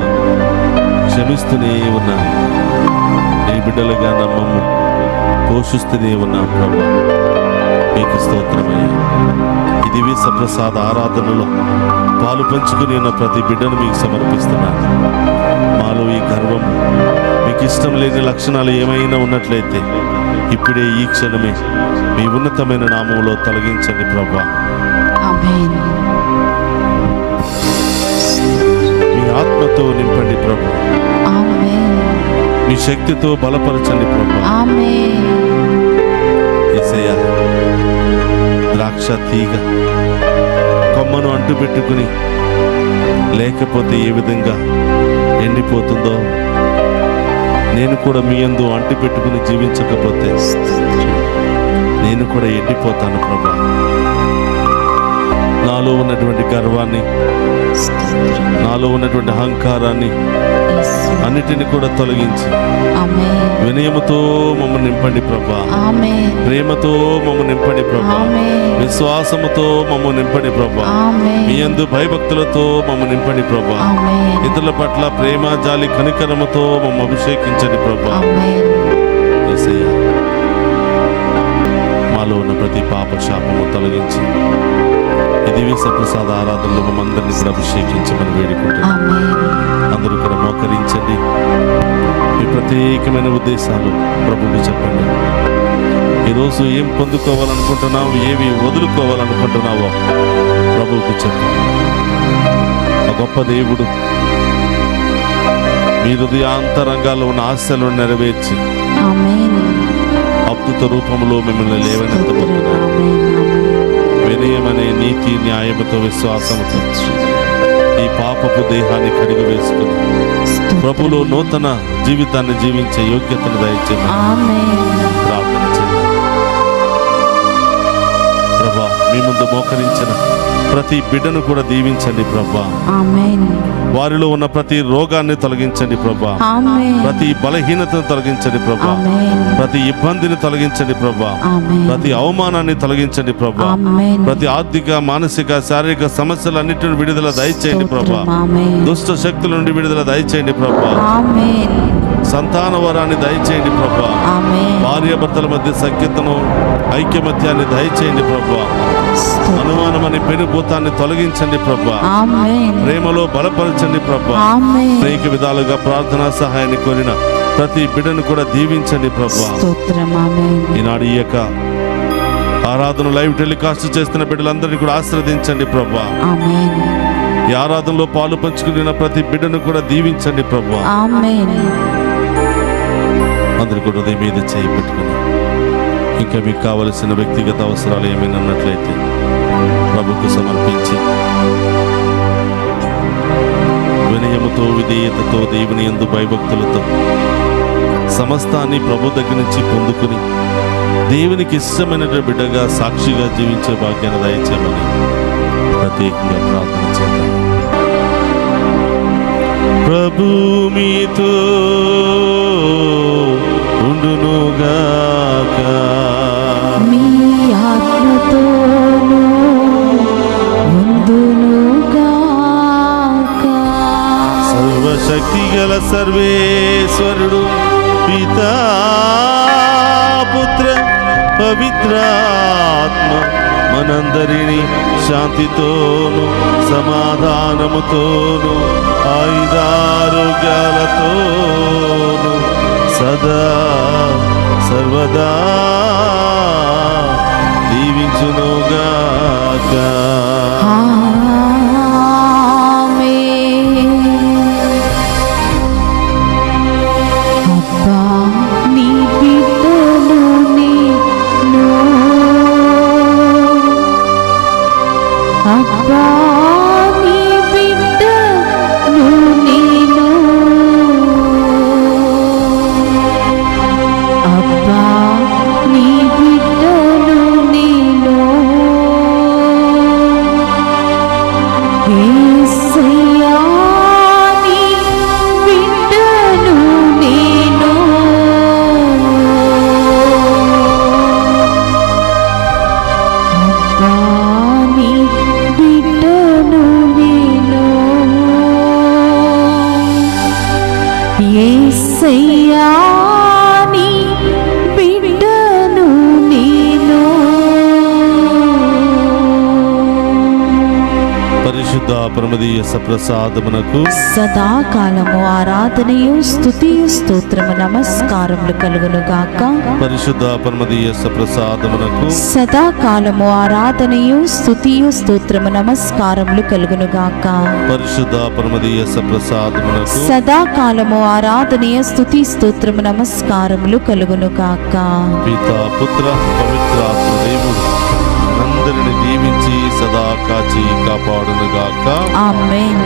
క్షమిస్తూనే ఉన్నా, నీ బిడ్డలుగా మమ్ము పోషిస్తూనే ఉన్నా ప్రభు. మీకు స్తోత్రమయ్యా. ఈ దివ్య సప్రసాద ఆరాధనలో పాలు పంచుకుని ఉన్న ప్రతి బిడ్డను మీకు సమర్పిస్తున్నాను. మాలో ఈ గర్వం, మీకు ఇష్టం లేని లక్షణాలు ఏమైనా ఉన్నట్లయితే ఇప్పుడే ఈ క్షణమే మీ ఉన్నతమైన నామంలో తొలగించండి ప్రభా. ఆమేన్. మీ ఆత్మతో నింపండి ప్రభు. ఆమేన్. మీ శక్తితో బలపరచండి ప్రభా. ఆమేన్. యేసయ్యా, ద్రాక్ష తీగ కొమ్మను అంటు పెట్టుకుని లేకపోతే ఏ విధంగా ఎండిపోతుందో, నేను కూడా మీ యందు అంటు పెట్టుకుని జీవించకపోతే నేను కూడా ఎండిపోతాను ప్రభా. నాలో ఉన్నటువంటి గర్వాన్ని, నాలో ఉన్నటువంటి అహంకారాన్ని అన్నిటిని కూడా తొలగించి ఆమేన్. వినయముతో మమ్మల్ని నింపండి ప్రభా. ఆమేన్. ప్రేమతో మమ్మల్ని నింపండి ప్రభా. ఆమేన్. విశ్వాసముతో మమ్మల్ని నింపండి ప్రభా. ఆమేన్. మీ యందు భయభక్తులతో మమ్మల్ని నింపండి ప్రభా. ఆమేన్. ఇతరుల పట్ల ప్రేమ, జాలి, కనికరముతో మమ్మల్ని అభిషేకించండి ప్రభా. ఆమేన్. యేసయ్యా, మాలో ఉన్న ప్రతి పాప శాపము తొలగించి ఈ దివ్య సప్రసాద ఆరాధనలో మమ్మందరినీ కూడా అభిషేకించమని వేడుకుంటున్నాం. ఆమేన్. అందరూ కూడా మోకరించండి. మీ ప్రత్యేకమైన ఉద్దేశాలు ప్రభువుకి చెప్పండి. ఈరోజు ఏం పొందుకోవాలనుకుంటున్నావు, ఏవి వదులుకోవాలనుకుంటున్నావో ప్రభువుకి చెప్పండి. ఆ గొప్ప దేవుడు మీ హృదయాంతరంగాల్లో ఉన్న ఆశలను నెరవేర్చి ఆమేన్. అద్భుత రూపంలో మిమ్మల్ని లేవనెత్తబోతున్నాడు. ఆమేన్. వినయమనే నీతి, న్యాయముతో, విశ్వాసముతో ఈ పాపపు దేహాన్ని కడిగి వేసుకుని ప్రభులో నూతన జీవితాన్ని జీవించే యోగ్యతను దయచేయండి. ఆమేన్. ప్రార్థన చేయండి. ప్రభా, మీ ముందు మోకరించిన ప్రతి బిడ్డను కూడా దీవించండి ప్రభా. ఆమేన్. వారిలో ఉన్న ప్రతి రోగాన్ని తొలగించండి ప్రభా. ఆమేన్. ప్రతి బలహీనతను తొలగించండి ప్రభా. ఆమేన్. ప్రతి ఇబ్బందిని తొలగించండి ప్రభా. ఆమేన్. ప్రతి అవమానాన్ని తొలగించండి ప్రభా. ఆమేన్. ప్రతి ఆర్థిక, మానసిక, శారీరక సమస్యలన్నిటి విడుదల దయచేయండి ప్రభా. ఆమేన్. దుష్ట శక్తుల నుండి విడుదల దయచేయండి ప్రభా. ఆమేన్. సంతాన వరాన్ని దయచేయండి ప్రభా. ఆమేన్. భార్యాభర్తల మధ్య సఖ్యతను, ఐక్యమత్యాన్ని దయచేయండి ప్రభా. అనుమానం అనే పెనుభూతాన్ని తొలగించండి ప్రభా. ఆమేన్. ప్రేమలో బలపరచండి ప్రభా. ఆమేన్. అనేక విధాలుగా ప్రార్థనా సహాయాన్ని కోరిన ప్రతి బిడ్డను కూడా దీవించండి ప్రభా. స్తోత్రం. ఆమేన్. ఈనాడు ఈ యొక్క ఆరాధన లైవ్ టెలికాస్ట్ చేస్తున్న బిడ్డలందరినీ కూడా ఆశీర్వదించండి ప్రభా. ఆమేన్. ఈ ఆరాధనలో పాలు పంచుకున్న ప్రతి బిడ్డను కూడా దీవించండి ప్రభా. ఆమేన్. అందరూ కూడా హృదయం మీద చేయి పెట్టుకుని ఇంకా మీకు కావలసిన వ్యక్తిగత అవసరాలు ఏమైనా ఉన్నట్లయితే ప్రభుకు సమర్పించి వినయముతో, విధేయతతో, దేవుని యందు భయభక్తులతో సమస్తాన్ని ప్రభు దగ్గర నుంచి పొందుకుని దేవునికి ఇష్టమైన బిడ్డగా, సాక్షిగా జీవించే భాగ్యాన్ని దయచేయమని ప్రత్యేకంగా ప్రార్థన చేద్దాం. ప్రభు మీతో ఉండునుగాక. మీ ఆత్మతోను ఉండునుగాక. సర్వశక్తి గల సర్వేశ్వరుడు పితా, పుత్ర, పవిత్రాత్మ మనందరినీ శాంతితోను, సమాధానముతోను, ఆయుధారోగ్యాలతోను సదా సర్వదా దీవించునుగాక. ఆమేన్. అబ్బా నీ బిడ్డను నేను, అబ్బా నీ బిడ్డను నేను, అబ్బా నీ బిడ్డను నేను, యేసయ్యా నీ బిడ్డను నేను, అబ్బా నీ బిడ్డను నేను, యేసయ్యా నీ బిడ్డను నేను. పరిశుద్ధ పరమదీయ సప్రసాదమునకు సదాకాలము ఆరాధనయు స్తుతియు స్తోత్రము నమస్కారములు కలుగును గాక. పరిశుద్ధ పరమదీయ సప్రసాదమునకు సదాకాలము ఆరాధనయు స్తుతియు స్తోత్రము నమస్కారములు కలుగును గాక. పరిశుద్ధ పరమదీయ సప్రసాదమునకు సదాకాలము ఆరాధనీయ స్తుతి స్తోత్రము నమస్కారములు కలుగును గాక. పిత పుత్ర పవిత్రాత్మ దేవుడు అందరిని దీవించి సదా కాచి కాపాడునుగాక. ఆమేన్.